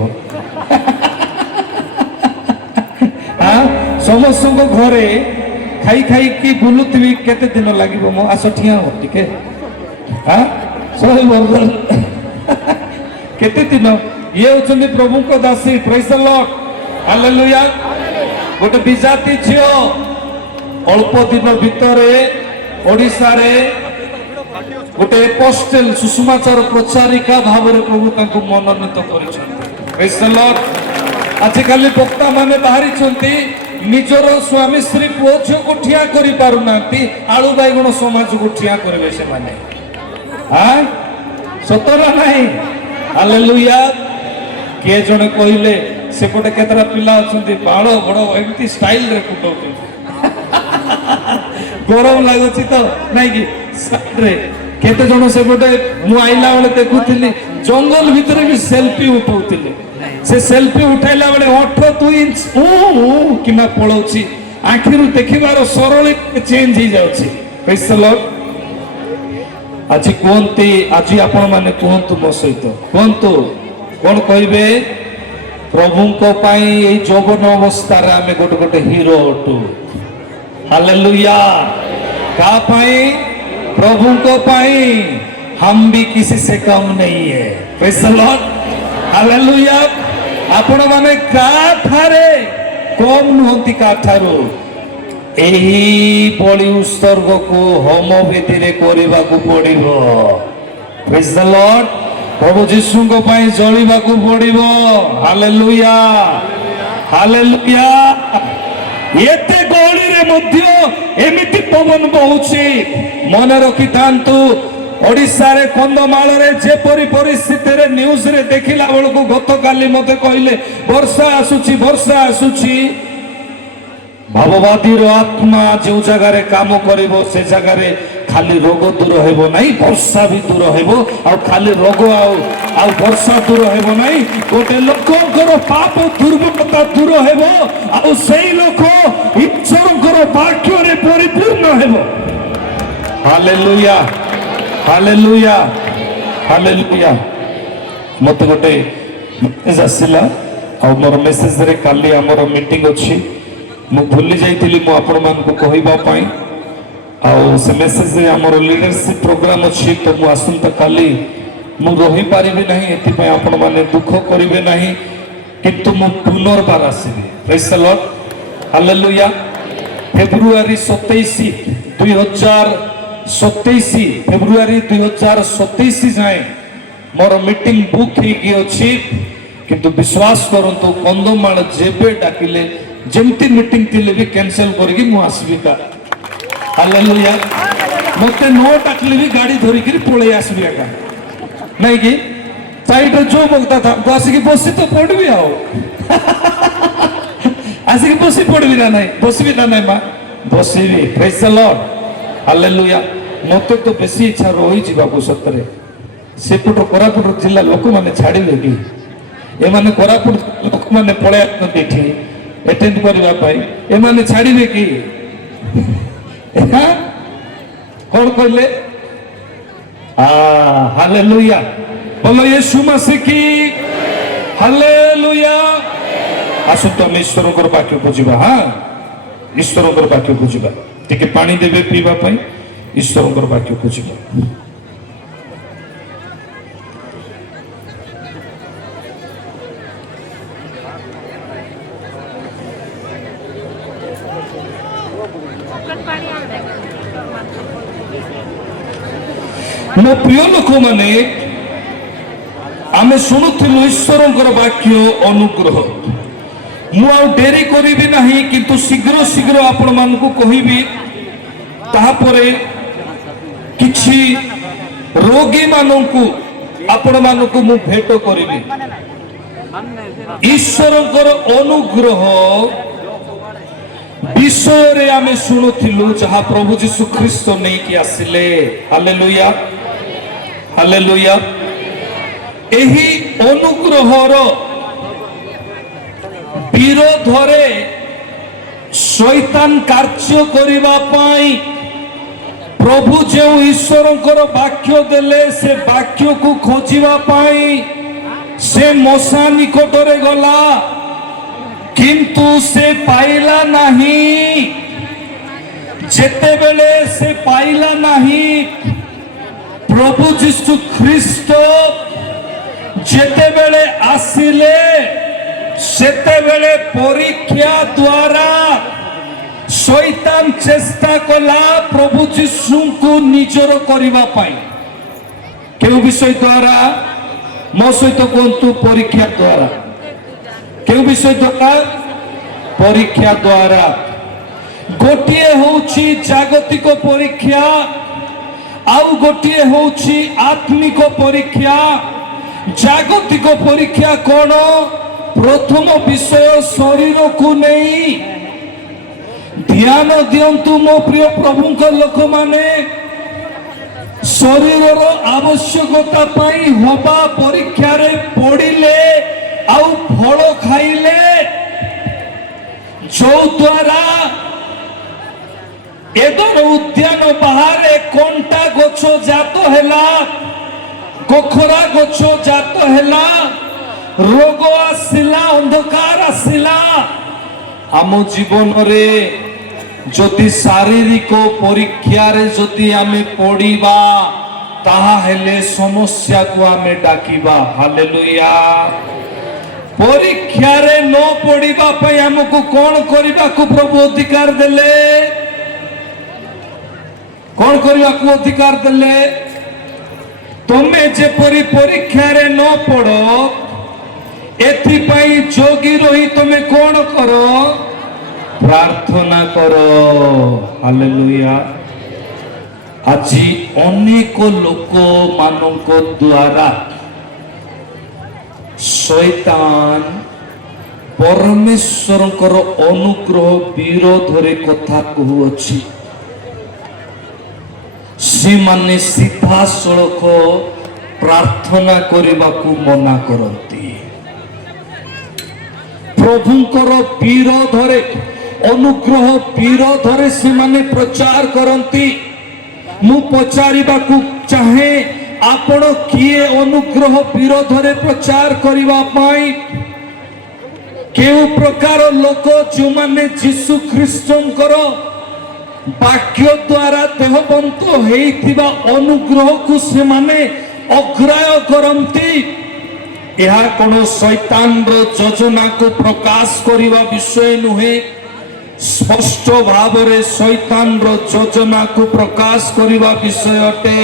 ସମସ୍ତଙ୍କ ଘରେ ଖାଇ ଖାଇକି ବୁଲୁଥିବି, କେତେ ଦିନ ଲାଗିବ? ମୋ ଆସ ଠିଆ ହବ ଟିକେ। କେତେ ଦିନ? ଇଏ ହଉଛନ୍ତି ପ୍ରଭୁଙ୍କ ଦାସୀ। ପ୍ରେଜ୍ ଦ ଲର୍ଡ। ହାଲେଲୁୟା। ଗୋଟେ ବିଜାତି ଝିଅ ଅଳ୍ପ ଦିନ ଭିତରେ ଓଡ଼ିଶାରେ ଗୋଟେ ଆପୋଷ୍ଟଲ ସୁଷମାଚାର ପ୍ରଚାରିକା ଭାବରେ ପ୍ରଭୁ ତାଙ୍କୁ ମନୋନୀତ କରିଛନ୍ତି। ପ୍ରେଜ୍ ଦ ଲର୍ଡ। ଆଜିକାଲି ବକ୍ତା ମାନେ ବାହାରିଛନ୍ତି, ନିଜର ସ୍ୱାମୀ ସ୍ତ୍ରୀ ପୁଅ ଝିଅକୁ ଠିଆ କରିପାରୁନାହାନ୍ତି, ଆଳୁ ବାଇଗଣ ସମାଜକୁ ଠିଆ କରିବେ ସେମାନେ। ସତ ନା ନାହିଁ? ହାଲେଲୁୟା। କିଏ ଜଣେ କହିଲେ ସେପଟେ କେତେଟା ପିଲା ଅଛନ୍ତି ବାଳ ବଡ଼ ଏମିତି ଷ୍ଟାଇଲରେ କୁଟଉଛନ୍ତି। ଗରମ ଲାଗୁଛି ତ ନାଇଁ କି? ସାଇଡରେ କେତେ ଜଣ ସେପଟେ ମୁଁ ଆଇଲା ବେଳେ ଦେଖୁଥିଲି ଜଙ୍ଗଲ ଭିତରେ ବି ସେଲ୍ଫି ଉଠଉଥିଲେ। ସେ ସେଲ୍ଫି ଉଠାଇଲା ବେଳେ 8-2 ଇଞ୍ଚ କିନା ପଳଉଛି। ଆଖିରୁ ଦେଖିବାର ସରଳ ଚେଞ୍ଜ ହେଇଯାଉଛି। ପ୍ରେଜ୍ ଦ ଲର୍ଡ। ଆଜି କୁହନ୍ତି, ଆଜି ଆପଣ ମାନେ କୁହନ୍ତୁ ମୋ ସହିତ, କୁହନ୍ତୁ କଣ କହିବେ? ପ୍ରଭୁଙ୍କ ପାଇଁ ଏଇ ଯୌବନ ଅବସ୍ଥାରେ ଆମେ ଗୋଟେ ଗୋଟେ ହିରୋ ଅଟୁ। ହାଲେଲୁୟା। କାହା ପାଇଁ? प्रभु को पाई हम भी किसी से कम नहीं है। Praise the Lord. हालेलुया। आपण माने काठारे कम नुहंती काठारो एही बलि उत्सर्ग को होम वेदी रे करबा को पड़िबो। Praise the Lord. प्रभु यीशु को पाई जळिबा को पड़िबो। Hallelujah hallelujah. एते गहली रे मध्य एमिति पवन बहुची मन रखि थांतु। ओडिशा रे कंदमाल रे जेपरि परिस्थिति रे न्यूज रे देखिला बेलको गत काली मते कहले वर्षा आसुची भाववादी आत्मा जो जगह रे काम करिवो से जगह रे खाली रोग दूर हेबो नहीं, वर्षा भी दूर हेबो। आ खाली रोग आ वर्षा दूर हेबो नहीं, गोटे लोकंकर पाप दुर्बलता दूर हेबो। आ सेई लोक ईश्वरकर वाक्य रे परिपूर्ण हेबो। Hallelujah hallelujah hallelujah. मत गोटे मेसेज आसिला आ मोर मेसेज रे काली हमर मीटिंग अछि। मु भूली जाइतिली मु आपण मान को कहबा पई आ से मेसेज रे हमर लीडरशिप प्रोग्राम अछि। तो मु आसंता काली मु रही पारिबे नहीं, एति पई आपण माने दुख करिवे नहीं, किंतु मु पुनर्बार आसीबे। Praise the Lord hallelujah. February 27 2027 February 2027 जाए मोर मीटिंग बुक ही अछि। किंतु विश्वास करंतु कंदमाल जेबे डाकिले जेमती मीटिंग थिले भी कैंसिल करके मु आसीबी का। हालेलुया। मते नो डाकले भी गाड़ी धरि के पळे आसीबी का नहीं कि साइड जो बगता था तो आसी के बसी तो पड़बी आओ आसी के बसी पड़बी ना नहीं, बसबी ना नहीं मां Busby. Praise the Lord hallelujah. मते तो बेसी इच्छा रही जीवा को सतरे सेपट कोरापुट जिल्ला लोक माने छाड़िले कि ए माने कोरापुट लोक माने पळे आछंती एठी अटेंड करबा पाई ए माने छाड़िबे कि कौन कहले? हालेलुया। बोलो यीशु मसीह की हालेलुया। आसु तो ईश्वर को वाक्य को जीवा। हाँ ईश्वर को वाक्य को जीवा। टिके पानी देबे पीबा पाई ईश्वर को वाक्य को जीवा। ମୋ ପ୍ରିୟ ଲୋକମାନେ, ଆମେ ଶୁଣୁଥିଲୁ ଈଶ୍ୱରଙ୍କର ବାକ୍ୟ ଅନୁଗ୍ରହ। ମୁଁ ଆଉ ଡେରି କରିବି ନାହିଁ, କିନ୍ତୁ ଶୀଘ୍ର ଶୀଘ୍ର ଆପଣମାନଙ୍କୁ କହିବି। ତାପରେ କିଛି ରୋଗୀମାନଙ୍କୁ ଆପଣମାନଙ୍କୁ ମୁଁ ଭେଟ କରିବି। ଈଶ୍ୱରଙ୍କର ଅନୁଗ୍ରହ ବିଷୟରେ ଆମେ ଶୁଣୁଥିଲୁ, ଯାହା ପ୍ରଭୁ ଯୀଶୁ ଖ୍ରୀଷ୍ଟ ନେଇକି ଆସିଲେ। Hallelujah, hallelujah. ଏହି ଅନୁଗ୍ରହର ବିରୋଧରେ ଶୈତାନ କାର୍ଯ୍ୟ କରିବା ପାଇଁ ପ୍ରଭୁ ଯେଉଁ ଈଶ୍ୱରଙ୍କର ବାକ୍ୟ ଦେଲେ, ସେ ବାକ୍ୟକୁ ଖୋଜିବା ପାଇଁ ସେ ମଶା ନିକଟରେ ଗଲା, କିନ୍ତୁ ସେ ପାଇଲା ନାହିଁ। ଯେତେବେଳେ ସେ ପାଇଲା ନାହିଁ, ପ୍ରଭୁ ଯୀଶୁ ଖ୍ରୀଷ୍ଟ ଯେତେବେଳେ ଆସିଲେ, ସେତେବେଳେ ପରୀକ୍ଷା ଦ୍ୱାରା ଶୈତାନ ଚେଷ୍ଟା କଲା ପ୍ରଭୁ ଯୀଶୁଙ୍କୁ ନିଜର କରିବା ପାଇଁ। କେଉଁ ବିଷୟ ଦ୍ୱାରା? ମୋ ସହିତ କୁହନ୍ତୁ, ପରୀକ୍ଷା ଦ୍ୱାରା। କେଉଁ ବିଷୟ ଦ୍ୱାରା? ପରୀକ୍ଷା ଦ୍ୱାରା। ଗୋଟିଏ ହେଉଛି ଜାଗତିକ ପରୀକ୍ଷା, ଆଉ ଗୋଟିଏ ହେଉଛି ଆତ୍ମିକ ପରୀକ୍ଷା। ଜାଗତିକ ପରୀକ୍ଷା କ'ଣ? ପ୍ରଥମ ବିଷୟ ଶରୀରକୁ ନେଇ। ଧ୍ୟାନ ଦିଅନ୍ତୁ ମୋ ପ୍ରିୟ ପ୍ରଭୁଙ୍କ ଲୋକମାନେ, ଶରୀରର ଆବଶ୍ୟକତା ପାଇଁ ହବା ପରୀକ୍ଷାରେ ପଡ଼ିଲେ ଆଉ ଫଳ ଖାଇଲେ, ଯୋଉ ଦ୍ୱାରା ଏଦନ ଉଦ୍ୟାନ ବାହାରେ କଣ୍ଟା ଗଛ ଜାତ ହେଲା, ଗୋଖରା ଗଛ ଜାତ ହେଲା, ରୋଗ ଆସିଲା, ଅନ୍ଧକାର ଆସିଲା। ଆମ ଜୀବନରେ ଯଦି ଶାରୀରିକ ପରୀକ୍ଷାରେ ଯଦି ଆମେ ପଡ଼ିବା, ତାହେଲେ ସମସ୍ୟାକୁ ଆମେ ଡାକିବା। ହାଲେଲୁୟା। ପରୀକ୍ଷାରେ ନ ପଡ଼ିବା ପାଇଁ ଆମକୁ କ'ଣ କରିବାକୁ ପ୍ରଭୁ ଅଧିକାର ଦେଲେ? କ'ଣ କରିବାକୁ ଅଧିକାର ଦେଲେ? ତମେ ଯେପରି ପରୀକ୍ଷାରେ ନ ପଡ଼, ଏଥିପାଇଁ ଜଗି ରହି ତମେ କ'ଣ କର? ପ୍ରାର୍ଥନା କର। ହାଲେଲୁୟା। ଆଜି ଅନେକ ଲୋକମାନଙ୍କ ଦ୍ୱାରା ଶୈତାନ ପରମେଶ୍ୱରଙ୍କର ଅନୁଗ୍ରହ ବିରୋଧରେ କଥା କହୁଅଛି। ସେମାନେ ସିଧାସଳଖ ପ୍ରାର୍ଥନା କରିବାକୁ ମନା କରନ୍ତି। ପ୍ରଭୁଙ୍କର ବିରୋଧରେ, ଅନୁଗ୍ରହ ବିରୋଧରେ ସେମାନେ ପ୍ରଚାର କରନ୍ତି। ମୁଁ ପଚାରିବାକୁ ଚାହେଁ, ଆପଣ କିଏ ଅନୁଗ୍ରହ ବିରୋଧରେ ପ୍ରଚାର କରିବା ପାଇଁ? କେଉଁ ପ୍ରକାର ଲୋକ? ଯେଉଁମାନେ ଯୀଶୁ ଖ୍ରୀଷ୍ଟଙ୍କର ବାକ୍ୟ ଦ୍ୱାରା ଦେହବନ୍ତ ହେଇଥିବା ଅନୁଗ୍ରହକୁ ସେମାନେ ଅଗ୍ରାହ୍ୟ କରନ୍ତି। ଏହା କ'ଣ ଶୈତାନର ଯୋଜନାକୁ ପ୍ରକାଶ କରିବା ବିଷୟ ନୁହେଁ। ସ୍ପଷ୍ଟ ଭାବରେ ଶୈତାନର ଯୋଜନାକୁ ପ୍ରକାଶ କରିବା ବିଷୟ ଅଟେ।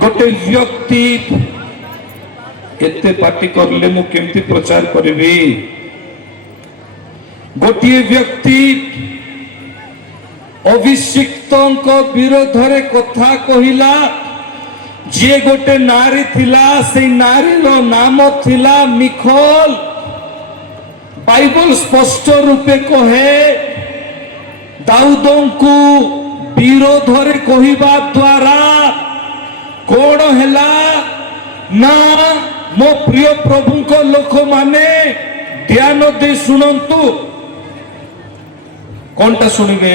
ଗୋଟେ ବ୍ୟକ୍ତି, କେତେ ପାଟି କରିଲେ ମୁଁ କେମିତି ପ୍ରଚାର କରିବି? ଗୋଟିଏ ବ୍ୟକ୍ତି ଅଭିଷିକ୍ତଙ୍କ ବିରୋଧରେ କଥା କହିଲା। ଯିଏ ଗୋଟେ ନାରୀ ଥିଲା, ସେଇ ନାରୀର ନାମ ଥିଲା ମିଖଲ। ବାଇବଲ ସ୍ପଷ୍ଟ ରୂପେ କହେ, ଦାଉଦଙ୍କୁ ବିରୋଧରେ କହିବା ଦ୍ୱାରା କ'ଣ ହେଲା ନା, ମୋ ପ୍ରିୟ ପ୍ରଭୁଙ୍କ ଲୋକମାନେ ଧ୍ୟାନ ଦେଇ ଶୁଣନ୍ତୁ। କଣଟା ଶୁଣିବେ?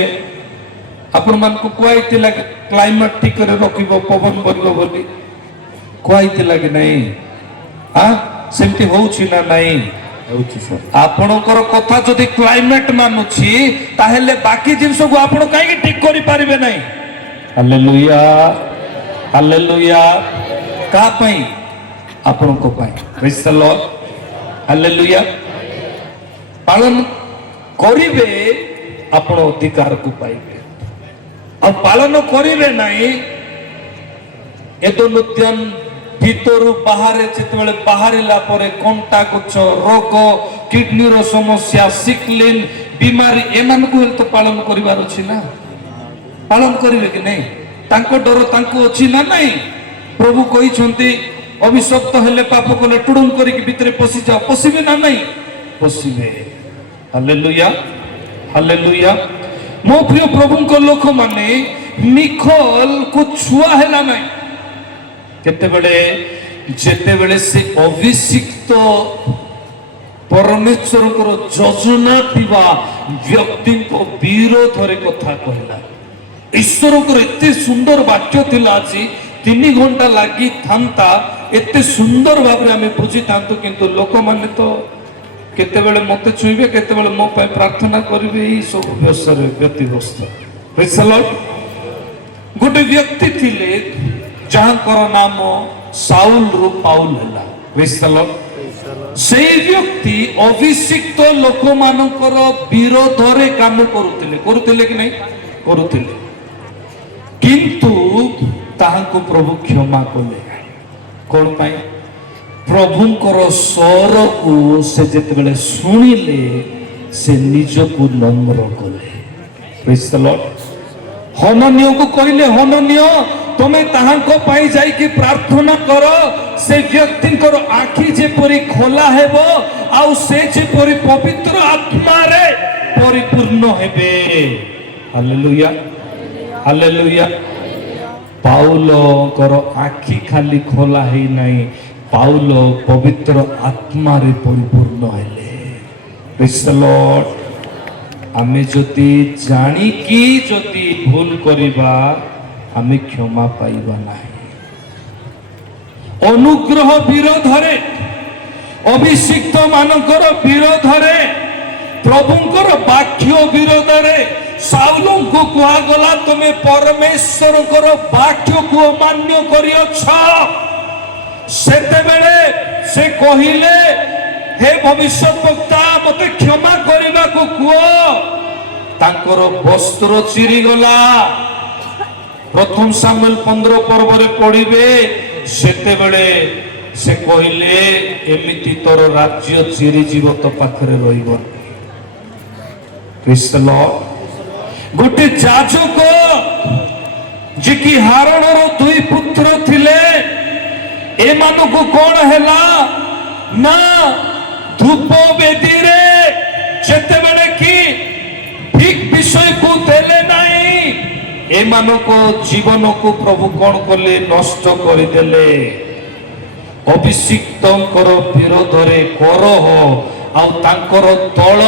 ଆପଣମାନଙ୍କୁ କୁହାଇଥିଲା କ୍ଲାଇମେଟ ଠିକରେ ରଖିବ, ପବନ ବହିବ ବୋଲି କୁହାଇଥିଲା କି ନାହିଁ? ସେମିତି ହଉଛି ନା ନାହିଁ? ହଉଛି ସାର୍। ଆପଣଙ୍କର କଥା ଯଦି କ୍ଲାଇମେଟ ମାନୁଛି, ତାହେଲେ ବାକି ଜିନିଷକୁ ଆପଣ କାହିଁକି ଠିକ କରିପାରିବେ ନାହିଁ? Hallelujah, hallelujah. କାହା ପାଇଁ? ଆପଣଙ୍କ ପାଇଁ। ପ୍ରେଜ୍ ଦ ଲର୍ଡ। ହାଲେଲୁୟା। ପାଳନ କରିବେ, ଆପଣ ଅଧିକାରକୁ ପାଇବେ। ଆଉ ପାଳନ କରିବେ ନାହିଁ, ଏଦୋନୁଦ୍ୟାନ ଭିତରୁ ବାହାରେ ଯେତେବେଳେ ବାହାରିଲା ପରେ କଣ୍ଟା କୋଛ ରୋଗ କିଡନୀର ସମସ୍ୟା ସିକଲିନ ବିମାରୀ ଏମାନଙ୍କୁ ହେଲେ ତ ପାଳନ କରିବାର ଅଛି ନା ପାଳନ କରିବେ କି ନାଇଁ ତାଙ୍କ ଡର ତାଙ୍କୁ ଅଛି ନା ନାଇଁ ପ୍ରଭୁ କହିଛନ୍ତି ଅଭିଶପ୍ତ ହେଲେ ପାପ କଲେ ଟୁଡୁମ କରିକି ଭିତରେ ପଶିଯାଅ ପଶିବେ ନା ନାଇଁ ପଶିବେ ହାଲେଲୁୟା ହାଲେଲୁୟା ମୋ ପ୍ରିୟ ପ୍ରଭୁଙ୍କ ଲୋକମାନେ ମିଖଲକୁ ଛୁଆ ହେଲା ନାହିଁ ଯେତେବେଳେ ସେ ଅଭିଷିକ୍ତ ପରମେଶ୍ୱରଙ୍କର ଯୋଜନା ଥିବା ବ୍ୟକ୍ତିଙ୍କ ବିରୋଧରେ କଥା କହିଲା ଈଶ୍ୱରଙ୍କର ଏତେ ସୁନ୍ଦର ବାକ୍ୟ ଥିଲା ଆଜି 3 ଘଣ୍ଟା ଲାଗିଥାନ୍ତା ଏତେ ସୁନ୍ଦର ଭାବରେ ଆମେ ବୁଝିଥାନ୍ତୁ କିନ୍ତୁ ଲୋକମାନେ ତ କେତେବେଳେ ମତେ ଛୁଇଁବେ କେତେବେଳେ ମୋ ପାଇଁ ପ୍ରାର୍ଥନା କରିବେ ଏଇ ସବୁ ବ୍ୟବସାୟରେ ବ୍ୟତିବ୍ୟସ୍ତ ଗୋଟେ ବ୍ୟକ୍ତି ଥିଲେ ଯାହାଙ୍କର ନାମ ସାଉଲରୁ ପାଉଲ ହେଲା ସେଇ ବ୍ୟକ୍ତି ଅଭିଷିକ୍ତ ଲୋକମାନଙ୍କର ବିରୋଧରେ କାମ କରୁଥିଲେ କି ନାଇଁ କରୁଥିଲେ କିନ୍ତୁ ତାହାଙ୍କୁ ପ୍ରଭୁ କ୍ଷମା କଲେ କଣ ପାଇଁ ପ୍ରଭୁଙ୍କର ସ୍ୱରକୁ ସେ ଯେତେବେଳେ ଶୁଣିଲେ ସେ ନିଜକୁ ନମ୍ର କଲେ ହନନୀୟକୁ କହିଲେ ହନନୀୟ ତମେ ତାହାଙ୍କ ପାଇଁ ଯାଇକି ପ୍ରାର୍ଥନା କର ସେ ବ୍ୟକ୍ତିଙ୍କର ଆଖି ଯେପରି ଖୋଲା ହେବ ଆଉ ସେ ଯେପରି ପବିତ୍ର ଆତ୍ମାରେ ପରିପୂର୍ଣ୍ଣ ହେବେ ହାଲେଲୁୟା ହାଲେଲୁୟା ପାଉଲଙ୍କର ଆଖି ଖାଲି ଖୋଲା ହେଇନାହିଁ ପାଉଲ ପବିତ୍ର ଆତ୍ମାରେ ପରିପୂର୍ଣ୍ଣ ହେଲେ ଆମେ ଯଦି ଜାଣିକି ଯଦି ଭୁଲ କରିବା ଆମେ କ୍ଷମା ପାଇବା ନାହିଁ ଅନୁଗ୍ରହ ବିରୋଧରେ ଅଭିଷିକ୍ତ ମାନଙ୍କର ବିରୋଧରେ ପ୍ରଭୁଙ୍କର ବାକ୍ୟ ବିରୋଧରେ ସାଉଲଙ୍କୁ କୁହାଗଲା ତୁମେ ପରମେଶ୍ୱରଙ୍କର ବାକ୍ୟକୁ ଅମାନ୍ୟ କରିଅଛ ସେତେବେଳେ ସେ କହିଲେ ହେ ଭବିଷ୍ୟତ ବକ୍ତା ମତେ କ୍ଷମା କରିବାକୁ କୁହ ତାଙ୍କର ବସ୍ତ୍ର ଚିରିଗଲା ପ୍ରଥମ ସାମୁଏଲ 15 ପର୍ବରେ ପଢିବେ ସେତେବେଳେ ସେ କହିଲେ ଏମିତି ତୋର ରାଜ୍ୟ ଚିରିଯିବ ତୋ ପାଖରେ ରହିବ ଗୋଟେ ଯାଜକ ଯେ କି ହାରଣର 2 ପୁତ୍ର ଥିଲେ ଏମାନଙ୍କୁ କଣ ହେଲା ନା ଧୂପ ବେଦୀରେ ଯେତେବେଳେ କି ଠିକ ବିଷୟକୁ ଦେଲେ ନାହିଁ ଏମାନଙ୍କ ଜୀବନକୁ ପ୍ରଭୁ କଣ କଲେ ନଷ୍ଟ କରିଦେଲେ ଅଭିଷିକ୍ତଙ୍କର ବିରୋଧରେ କରହ ଆଉ ତାଙ୍କର ଦଳ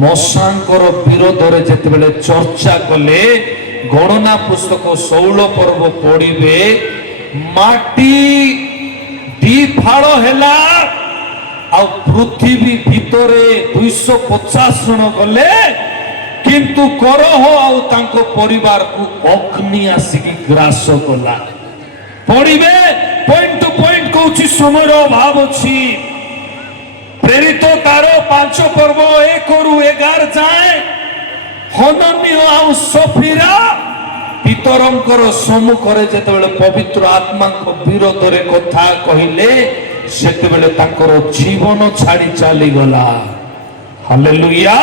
ମଶାଙ୍କର ବିରୋଧରେ ଯେତେବେଳେ ଚର୍ଚ୍ଚା କଲେ ଗଣନା ପୁସ୍ତକ 16 ପର୍ବ ପଢିବେ ମାଟି ଦିଫାଳ ହେଲା ଆଉ ପୃଥିବୀ ଭିତରେ 250 ଜଣ ଗଲେ କିନ୍ତୁ କରହ ଆଉ ତାଙ୍କ ପରିବାରକୁ ଅଗ୍ନି ଆସିକି ଗ୍ରାସ କଲା ପଢିବେ ପଏଣ୍ଟ ଟୁ ପଏଣ୍ଟ କହୁଛି ସମୟର ଅଭାବ ଅଛି ପ୍ରେରିତ ତାର 5 ପର୍ବ 1ରୁ 11 ଯାଏ ହନନୀୟ ଆଉ ସଫିରା ପିତରଙ୍କର ସମ୍ମୁଖରେ ଯେତେବେଳେ ପବିତ୍ର ଆତ୍ମାଙ୍କ ବିରୋଧରେ କଥା କହିଲେ ସେତେବେଳେ ତାଙ୍କର ଜୀବନ ଛାଡି ଚାଲିଗଲା ହାଲେଲୁୟା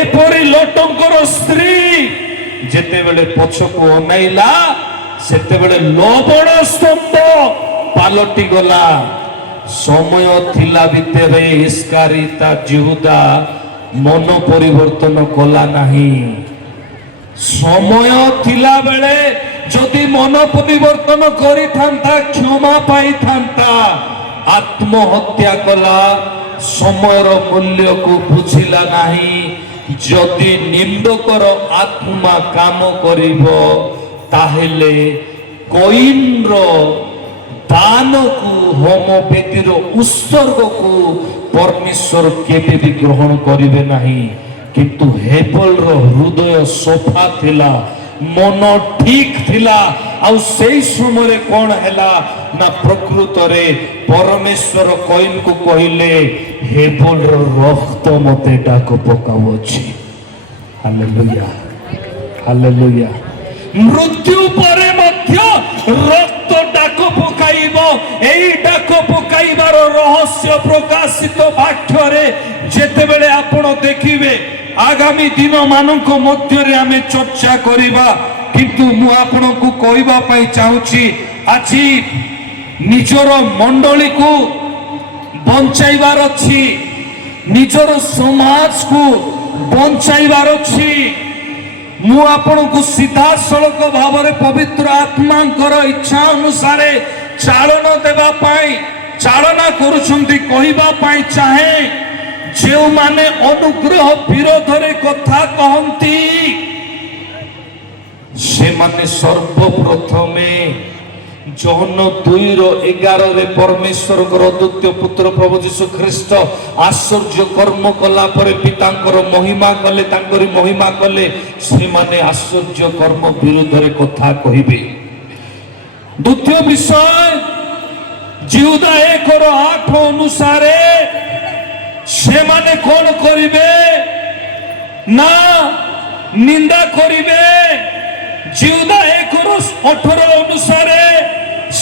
ଏପରି ଲୋଟଙ୍କର ସ୍ତ୍ରୀ ଯେତେବେଳେ ପଛକୁ ଅନାଇଲା ସେତେବେଳେ ଲବଣ ସ୍ତମ୍ଭ ପାଲଟି ଗଲା ସମୟ ଥିଲା ଭିତରେ ଇସ୍କାରିତା ଜିହୁଦା ମନ ପରିବର୍ତ୍ତନ କଲା ନାହିଁ ସମୟ ଥିଲା ବେଳେ ଯଦି ମନ ପରିବର୍ତ୍ତନ କରିଥାନ୍ତା କ୍ଷମା ପାଇଥାନ୍ତା ଆତ୍ମହତ୍ୟା କଲା ସମୟର ମୂଲ୍ୟକୁ ବୁଝିଲା ନାହିଁ ଯଦି ନିନ୍ଦକର ଆତ୍ମା କାମ କରିବ ତାହେଲେ କଇନର ଦାନକୁ ହୋମ ବେଦୀର ଉତ୍ସର୍ଗକୁ ପରମେଶ୍ୱର କେବେ ବି ଗ୍ରହଣ କରିବେ ନାହିଁ କିନ୍ତୁ ହେବଲର ହୃଦୟ ସଫା ଥିଲା ମନ ଠିକ ଥିଲା ଆଉ ସେଇ ସମୟରେ କଣ ହେଲା ନା ପ୍ରକୃତରେ ପରମେଶ୍ୱର କଇନକୁ କହିଲେ ହେବଲର ରକ୍ତ ମତେ ଡାକ ପକାଉଅଛି ହାଲେଲୁୟା ହାଲେଲୁୟା ମୃତ୍ୟୁ ପରେ ମଧ୍ୟ রক্ত ডাক পকাইব। এই ডাক পকাইবার রহস্য প্রকাশিত বাক্যরে যেতেবেলে আপন দেখিবে। আগামী দিন ମାନଙ୍କ ମଧ୍ୟରେ ଆମେ ଚର୍ଚ୍ଚା କରିବା, କିନ୍ତୁ ମୁଁ ଆପଣଙ୍କୁ କହିବା ପାଇଁ ଚାହୁଁଛି ଆଜି ନିଜର ମଣ୍ଡଳୀକୁ ବଞ୍ଚାଇବାର ଅଛି, ନିଜର ସମାଜକୁ ବଞ୍ଚାଇବାର ଅଛି। ମୁଁ ଆପଣଙ୍କୁ ସିଧାସଳଖ ଭାବରେ ପବିତ୍ର ଆତ୍ମାଙ୍କର ଇଚ୍ଛା ଅନୁସାରେ ଚାଳନ ଦେବା ପାଇଁ ଚାଳନା କରୁଛନ୍ତି କହିବା ପାଇଁ ଚାହେଁ, ଯେଉଁମାନେ ଅନୁଗ୍ରହ ବିରୋଧରେ କଥା କହନ୍ତି ସେମାନେ ସର୍ବପ୍ରଥମେ ଜହନ 2:11 ପରମେଶ୍ୱରଙ୍କର ଅଦ୍ୱିତୀୟ ପୁତ୍ର ପ୍ରଭୁ ଯୀଶୁ ଖ୍ରୀଷ୍ଟ ଆଶ୍ଚର୍ଯ୍ୟ କର୍ମ କଲା ପରେ ପିତାଙ୍କର ମହିମା କଲେ, ତାଙ୍କରି ମହିମା କଲେ, ସେମାନେ ଆଶ୍ଚର୍ଯ୍ୟ କର୍ମ ବିରୁଦ୍ଧରେ କଥା କହିବେ। ଦ୍ୱିତୀୟ ବିଷୟ, ଜିହୁଦା 1:8 ଅନୁସାରେ ସେମାନେ କଣ କରିବେ ନା ନିନ୍ଦା କରିବେ। ଜିହୁଦା 1:18 ଅନୁସାରେ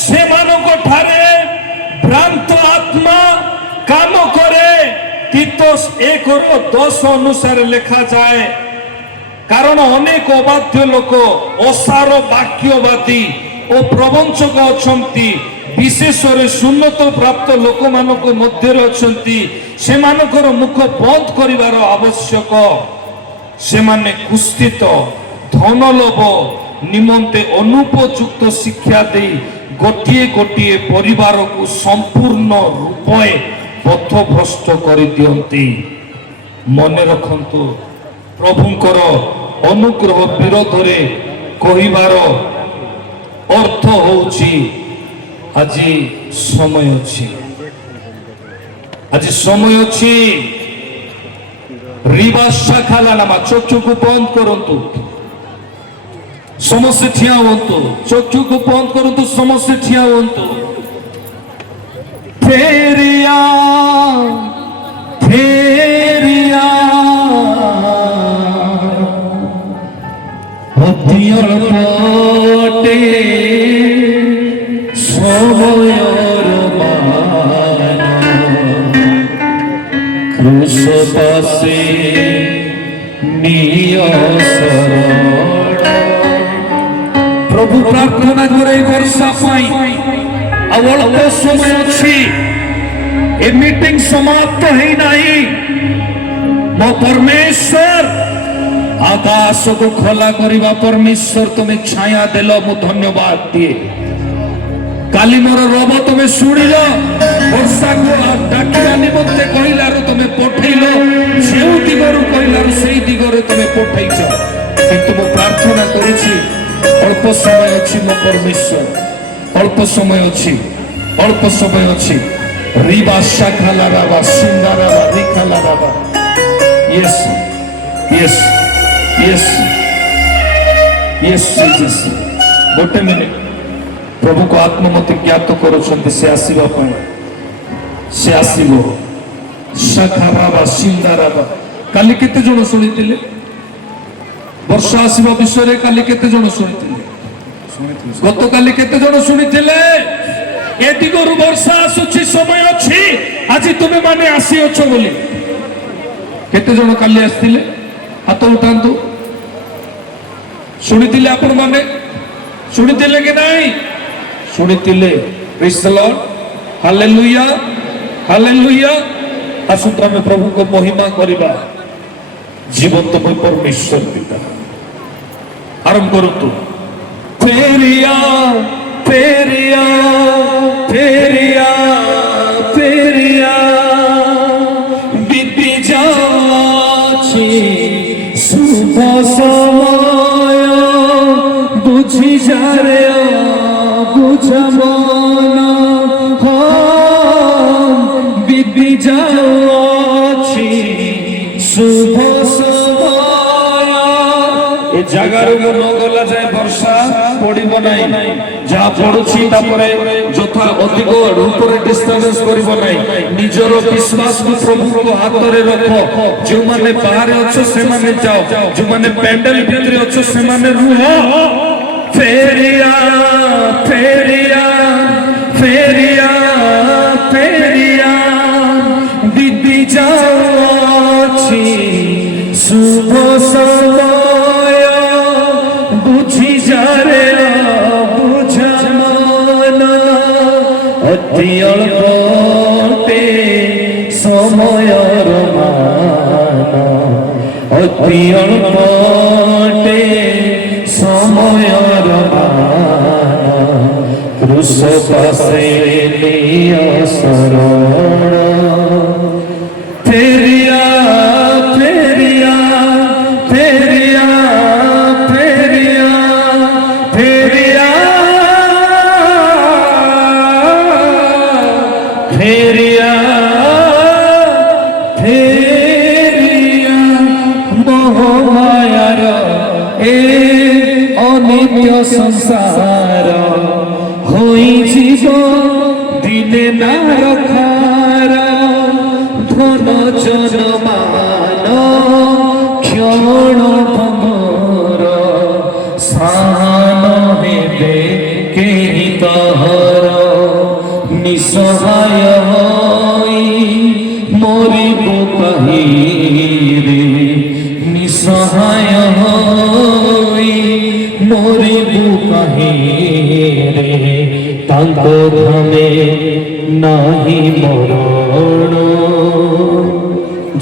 ସେମାନଙ୍କ ଠାରେ ଭ୍ରାନ୍ତ ଆତ୍ମା କାମ କରେ। ତିତୋସ 1:10 ଅନୁସାରେ ଲେଖାଯାଏ, କାରଣ ଅନେକ ଅବାଧ୍ୟ ଲୋକ, ଅସାର ବାକ୍ୟବାଦୀ ଓ ପ୍ରବଞ୍ଚକ ଅଛନ୍ତି, ବିଶେଷରେ ସୁନ୍ନତ ପ୍ରାପ୍ତ ଲୋକମାନଙ୍କ ମଧ୍ୟରେ ଅଛନ୍ତି। ସେମାନଙ୍କର ମୁଖ ବନ୍ଦ କରିବାର ଆବଶ୍ୟକ। ସେମାନେ କୁସ୍ଥିତ ଧନଲୋଭ ନିମନ୍ତେ ଅନୁପଯୁକ୍ତ ଶିକ୍ଷା ଦେଇ ଗୋଟିଏ ଗୋଟିଏ ପରିବାରକୁ ସମ୍ପୂର୍ଣ୍ଣ ରୂପେ ପଥଭ୍ରଷ୍ଟ କରିଦିଅନ୍ତି। ମନେ ରଖନ୍ତୁ, ପ୍ରଭୁଙ୍କର ଅନୁଗ୍ରହ ବିରୋଧରେ କହିବାର ଅର୍ଥ ହେଉଛି ଆଜି ସମୟ ଅଛି, ଆଜି ସମୟ ଅଛି। ରିବା ଶାଖାଲା ନାମା ଚକ୍ଷୁକୁ ବନ୍ଦ କରନ୍ତୁ, ସମସ୍ତେ ଠିଆ ହୁଅନ୍ତୁ, ଚକ୍ଷୁକୁ ବନ୍ଦ କରନ୍ତୁ, ସମସ୍ତେ ଠିଆ ହୁଅନ୍ତୁ। ଫେରିଆ ଫେରିଆ ହତିୟର ପଟେ ସମୟର ମାନ କ୍ରୁଶ ପାଶେ ନିୟ ଶରଣ। ପ୍ରଭୁ ପ୍ରାର୍ଥନା କରେ ଏ ବର୍ଷା ପାଇଁ। ଆଉ ଅଳ୍ପ ସମୟ ଅଛି, ଏ ମିଟିଂ ସମାପ୍ତ ହେଇନାହିଁ। ମୋ ପରମେଶ୍ୱର, ଆକାଶକୁ ଖୋଲା କରିବା ପରମେଶ୍ୱର, ତୁମେ ଛାୟା ଦେଲ, ମୁଁ ଧନ୍ୟବାଦ ଦିଏ। କାଲି ମୋର ରବ ତୁମେ ଶୁଣିଲ, ବର୍ଷାକୁ ଡାକିବା ନିମନ୍ତେ କହିଲାରୁ ତୁମେ ପଠେଇଲ, ଯେଉଁ ଦିଗରୁ କହିଲାରୁ ସେଇ ଦିଗରେ ତୁମେ ପଠେଇଛ। କିନ୍ତୁ ମୁଁ ପ୍ରାର୍ଥନା କରୁଛି, ଅଳ୍ପ ସମୟ ଅଛି ମୋ ପରମେଶ୍ୱର, ଅଳ୍ପ ସମୟ ଅଛି, ଅଳ୍ପ ସମୟ ଅଛି। ରିବା ଶାଖାଲା ରାବା ସୁନ୍ଦର ରିଖାଲା ରାବା। Yes yes yes yes Jesus. ଗୋଟେ ମିନିଟ୍, ପ୍ରଭୁଙ୍କ ଆତ୍ମା ମୋତେ ଜ୍ଞାତ କରୁଛନ୍ତି ସେ ଆସିବା ପାଇଁ, ସେ ଆସିବ। ଶାଖା ରାବା ସିନ୍ଦା ରାବା। କାଲି କେତେ ଜଣ ଶୁଣିଥିଲେ ବର୍ଷା ଆସିବା ବିଷୟରେ? କାଲି କେତେ ଜଣ ଶୁଣିଥିଲେ? ଗତକାଲି କେତେ ଜଣ ଶୁଣିଥିଲେ? ଏ ଦିଗରୁ ବର୍ଷା ଆସୁଛି, ସମୟ ଅଛି, ଆଜି ତୁମେ ମାନେ ଆସିଅଛ ବୋଲି। କେତେ ଜଣ କାଲି ଆସିଥିଲେ? ହାତ ଉଠାନ୍ତୁ। ଶୁଣିଥିଲେ ଆପଣ ମାନେ? ଶୁଣିଥିଲେ କି ନାହିଁ? ଶୁଣିଥିଲେ। ପ୍ରେଜ୍ ଦ ଲର୍ଡ, ହାଲେଲୁୟା ହାଲେଲୁୟା। ଆସନ୍ତୁ ଆମେ ପ୍ରଭୁଙ୍କ ମହିମା କରିବା। ଜୀବନ୍ତମୟ ପରମେଶ୍ୱର ପିତା, ଆରମ୍ଭ କରନ୍ତୁ। ଫେରିଆ ଫେରିଆ ଫେରିଆ ଫେରିଆ ବିତି ଯାଉଛି ଶୁଭ ସମୟ, ବୁଝି ଯାରେ ବୁଝ ମନ, ବିତି ଯାଉଛି ଶୁଭ ସମୟ। ଏ ଜାଗାରୁ ନ ଗଲା ଯାଏ ବର୍ଷା ପଡିବ ନାହିଁ। ଯାହା ପଡୁଛି ତାପରେ ଯଥା ଅଧିକ ରୂପରେ ଡିଷ୍ଟର୍ବାନ୍ସ କରିବ ନାହିଁ। ନିଜର ବିଶ୍ୱାସକୁ ପ୍ରଭୁଙ୍କ ହାତରେ ରଖ। ଯେଉଁମାନେ ବାହାରେ ଅଛ ସେମାନେ ଯାଅ, ଯେଉଁମାନେ ପ୍ୟାଣ୍ଡେଲ ଭିତରେ ଅଛ ସେମାନେ ରୁହ। ফেরিয়া ফেরিয়া ফেরিয়া ফেরিয়া দিদি যাচ্ছি শুভ সময় বুঝি যারে বুঝামান অতি অল্পতে সময়ের মান অতি অল্পতে সময়ের মান ক্রুশ পাশে নিয় শরণ ফেরিয়া ফেরিয়া ফেরিয়া ফেরিয়া ফেরিয়া ফেরিয়া ফেরিয়া মোহমায়ার এ অনিত্য সংসার হইଯିବ দিনে না রখার ধন জনমান ক্ষণ ভঙ্গর সান হেবে কেহি তহর নিঃসহায় হই মরিব কাহিরে নিঃসহায় হই মরিব কাহিরে তাঙ্ক ধামে নাহি মরণ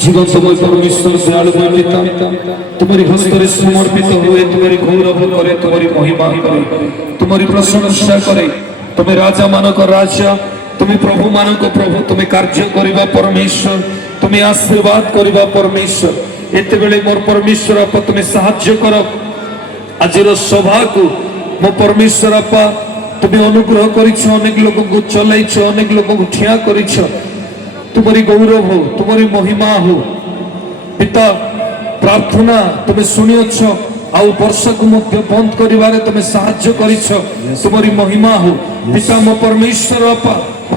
জীবন সময় পরমেশ্বর দয়ালু পিতা তোমারি হস্তরে সমর্পিত हुए তোমারি গৌরব করে তোমারি মহিমা করে তোমারি প্রশংসা করে তুমি রাজা মানক রাজা তুমি প্রভু মানক প্রভু তুমি কার্য করিবা পরমেশ্বর তুমি আশীর্বাদ করিবা পরমেশ্বর এতেবেলে মোর পরমেশ্বর আপা তুমি সাহায্য কর আজির সভাকু মো পরমেশ্বর আপা তুমি অনুগ্রহ করিছ অনেক লোকଙ୍କୁ চলাইছ অনেক লোকଙ୍କୁ ঠিয়া করিছ तुम्हारी गौरव हो तुम्हारी महिमा हो पिता प्रार्थना तुम्हें शुणिछ आउ वर्षा को मध्य बंद करिवारे तुम्हें साहाय्य करिछ तुम्हारी महिमा हो पिता मो परमेश्वर अपा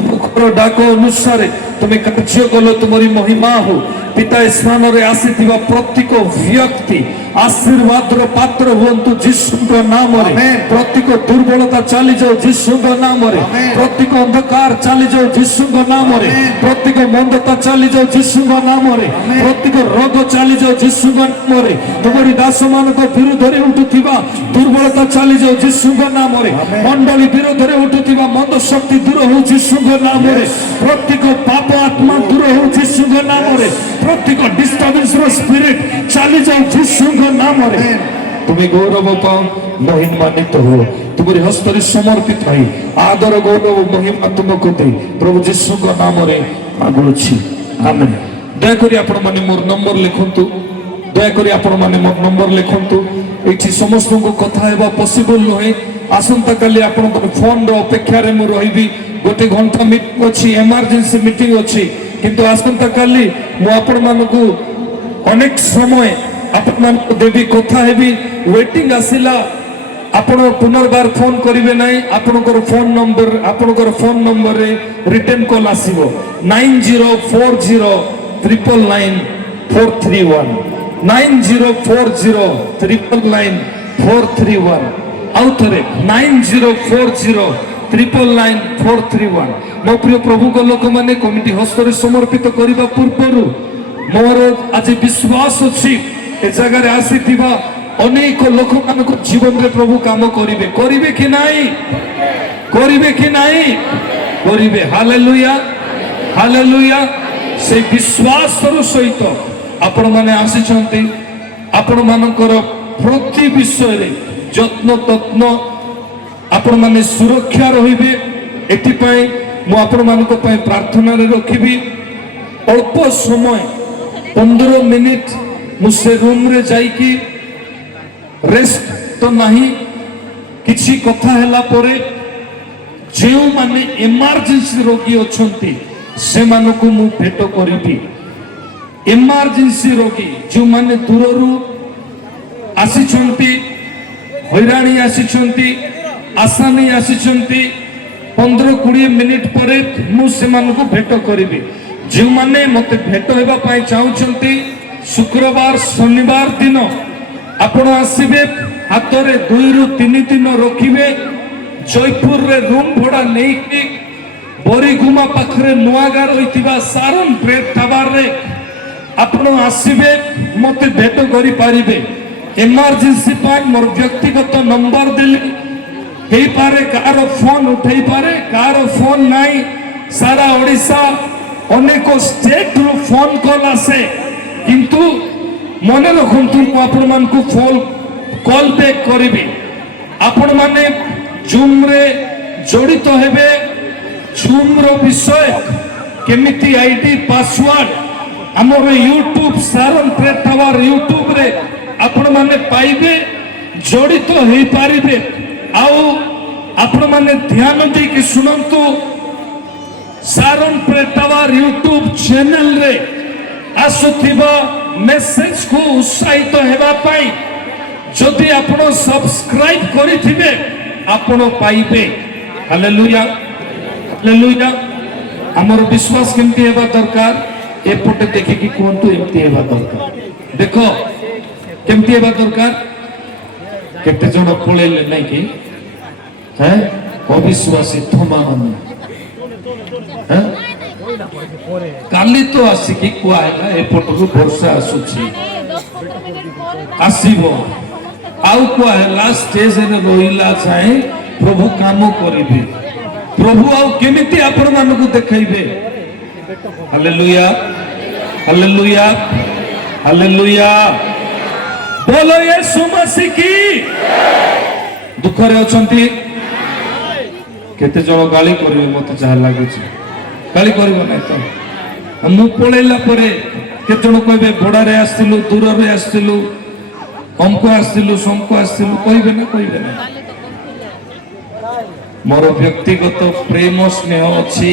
मुखर डाक अनुसार तुम्हें कार्य कलो तुम्हारी महिमा हो पिता स्थान रे आसीथिबा प्रत्येक व्यक्ति आशीर्वाद पात्र हुंतु जीशुଙ୍କ नामरे प्रत्येक दुर्बलता चली जाओ जीशुଙ୍କ नामरे प्रत्येक अंधकार चली जाओ जीशुଙ୍କ नामरे प्रत्येक मंदता चली जाओ जीशुଙ୍କ नामरे प्रत्येक रोग चली जाओ जीशुଙ୍କ नामरे तुम्हारी दास मानक विरुद्ध रे उठुथिबा दुर्बलता चली जाओ जीशुଙ୍କ नामरे मंडली विरुद्ध रे उठुथिबा मंद शक्ति दूर हो जीशुଙ୍କ नामरे प्रत्येक पाप आत्मा दूर हो जीशुଙ୍କ नामरे प्रत्येक डिस्टर्बेंस रो स्पिरिट चली जाओ जीशुଙ୍କ नामरे तुम्हें गौरव पाओ महिमान्वित हो तुम्हारी हस्तरे समर्पित है आदर गौरव महिमा तुमको दे प्रभु जीशु का नाम रे मागुछि आमेन दयाकरी आपण माने मोर नंबर लिखंतु दयाकरी आपण माने मोर नंबर लिखंतु एठी समस्त को कथा हेबा पॉसिबल नहे आसंता काली आपण को फोन रो अपेक्षा रे मु रहिबी गोटे घंटा मीटिंग अछि इमरजेंसी मीटिंग अछि किंतु आसंता काली मु आपण मानको अनेक समय आपण देवी कथा हेबी वेटिंग आसिला आपण पुनर्बार फोन करिवे नाही आपनकर फोन नंबर रे रिटर्न कॉल आसीबो 9040999431 9040999431 आउ थरे 9040999431 मो प्रिय प्रभु को लोक माने कमिटी हस्तरे समर्पित करिबा पूर्वरु मोर आज विश्वास अछि ए जगह रे आसीथिबा अनेक लोक मानको जीवन रे प्रभु काम करिवे करिवे कि नाही करिवे हालेलुया हालेलुया से विश्वास रो सहित आपण माने आसीचंती आपण मानकर प्रति विषय रे यत्न तत्न आपण माने सुरक्षा रहिबे एति पई मु आपण मानको पई प्रार्थना रे रखिबी अल्प समय 15 मिनिट मुझसे रूम रे जाइकी रेस्ट तो नहीं किसी कथा हैला परे जेउ माने इमरजेंसी रोगी अछंती से मानको मु भेट करिबी इमरजेंसी रोगी जो माने दूररू आसीचंती हैराणी आसीचंती आसानी आसीचंती 15-20 मिनिट परे मु से मानको भेट करिबी जो माने मते भेट हेबा पई चाहुचंती शुक्रवार शनिवार दिन ଆପଣ ଆସିବେ ହାତରେ 2 ରୁ 3 ଦିନ ରଖିବେ ଜୟପୁରରେ ରୁମ୍ ଭଡ଼ା ନେଇକି ବରିଗୁମା ପାଖରେ ନୂଆଗାଁ ରହିଥିବା ସାରନ ବ୍ରେଡ୍ ଟାୱାରରେ ଆପଣ ଆସିବେ ମତେ ଭେଟ କରିପାରିବେ ଏମର୍ଜେନ୍ସି ପାଇଁ ମୋର ବ୍ୟକ୍ତିଗତ ନମ୍ବର ଦେଲି ହେଇପାରେ କାହାର ଫୋନ ଉଠେଇ ପାରେ କାହାର ଫୋନ ନାହିଁ ସାରା ଓଡ଼ିଶା ଅନେକ ଷ୍ଟେଟରୁ ଫୋନ କଲ୍ ଆସେ କିନ୍ତୁ ମନେ ରଖନ୍ତୁ ମୁଁ ଆପଣମାନଙ୍କୁ କଲ୍ ବ୍ୟାକ୍ କରିବି ଆପଣମାନେ ଜୁମ୍ରେ ଜଡ଼ିତ ହେବେ ଜୁମ୍ର ବିଷୟ କେମିତି ଆଇଡି ପାସୱାର୍ଡ ଆମର ୟୁଟ୍ୟୁବ ସାରନ ବ୍ରେଡ୍ ଟାୱାର ୟୁଟ୍ୟୁବରେ ଆପଣମାନେ ପାଇବେ ଜଡ଼ିତ ହେଇପାରିବେ ଆଉ ଆପଣମାନେ ଧ୍ୟାନ ଦେଇକି ଶୁଣନ୍ତୁ ସାରନ ବ୍ରେଡ୍ ଟାୱାର ୟୁଟ୍ୟୁବ ଚ୍ୟାନେଲରେ ଆସୁଥିବା ମେସେଜକୁ ଉତ୍ସାହିତ ହେବା ପାଇଁ ଯଦି ଆପଣ ସବସ୍କ୍ରାଇବ କରିଥିବେ ଆପଣ ପାଇବେ ହାଲେଲୁୟା ହାଲେଲୁୟା ଆମର ବିଶ୍ୱାସ କେମିତି ହେବା ଦରକାର ଏପଟେ ଦେଖିକି କୁହନ୍ତୁ ଏମିତି ହେବା ଦରକାର ଦେଖ କେମିତି ହେବା ଦରକାର କେତେ ଜଣ ପଳେଇଲେ ନାଇଁ କି ଅବିଶ୍ୱାସୀ ଥମାମାନେ କାଲି ତ ଆସିକି କୁହା ହେଲା ଏପଟକୁ ବର୍ଷା ଆସୁଛି ଆସିବ ଆଉ କୁହା ହେଲା ଷ୍ଟେଜରେ ରହିଲା ଯାଏ ପ୍ରଭୁ କାମ କରିବେ ପ୍ରଭୁ ଆଉ କେମିତି ଆପଣ ମାନଙ୍କୁ ଦେଖେଇବେ ହାଲେଲୁୟା ହାଲେଲୁୟା ହାଲେଲୁୟା ବୋଲୋ ୟେଶୁ ମसीह की ଦୁଃଖରେ ଅଛନ୍ତି କେତେ ଜଣ ଗାଳି କରିବେ ମତେ ଯାହା ଲାଗୁଛି ଗାଳି କରିବ ନାହିଁ ତ ମୁଁ ପଳେଇଲା ପରେ କେତେ ଜଣ କହିବେ ଭଡ଼ାରେ ଆସିଥିଲୁ ଦୂରରେ ଆସିଥିଲୁ ଅମକୁ ଆସିଥିଲୁ ସମକୁ ଆସିଥିଲୁ କହିବେ ନା କହିବେ ନା ମୋର ବ୍ୟକ୍ତିଗତ ପ୍ରେମ ସ୍ନେହ ଅଛି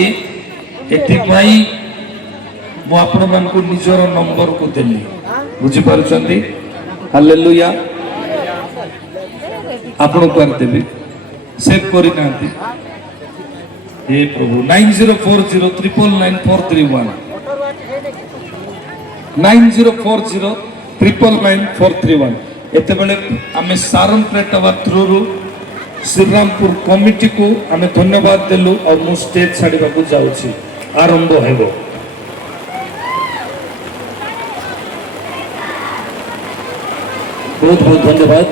ଏଥିପାଇଁ ମୁଁ ଆପଣମାନଙ୍କୁ ନିଜର ନମ୍ବରକୁ ଦେଲି ବୁଝିପାରୁଛନ୍ତି ହାଲେଲୁୟା ଆପଣ କରିଦେବେ ସେଭ୍ କରିନାହାନ୍ତି हे प्रभु 9040999431 9040999431 एतेबेले आमे Saran bread tower through Shrirampur committee को आमे धन्यवाद देलु और मु स्टेज छाड़ीबा को जाउछि आरंभ हेबो बहुत बहुत धन्यवाद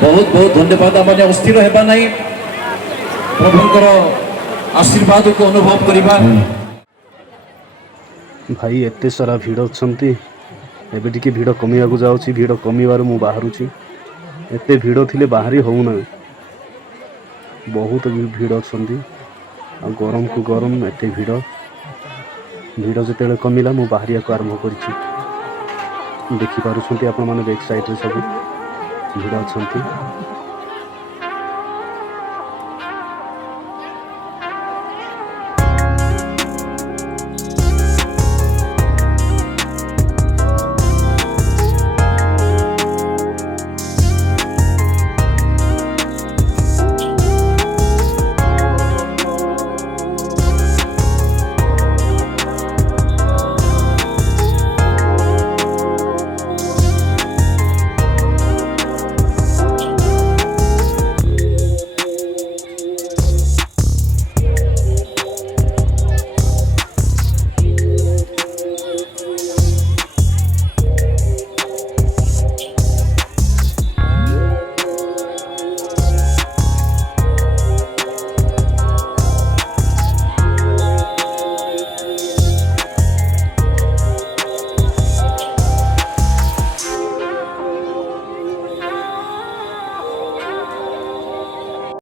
बहुत बहुत धन्यवाद आमने अस्थिर हेबा नहीं प्रभुंकर आशीर्वाद को अनुभव करिबा भाई एते सारा भिड़ अच्छी एबे टिके भिड़ कमिया को जाउछि भिड़ कमिबार मु बाहरुछि एते भिड़ थिले बाहरी होउना बहुत भिड़ अच्छी आ गरम को गरम एते भिड़ जते कमिला मु बाहरिया को आरंभ करिछि देखि पारुछंती आपण माने बैक साइड रे सब भिड़ अच्छी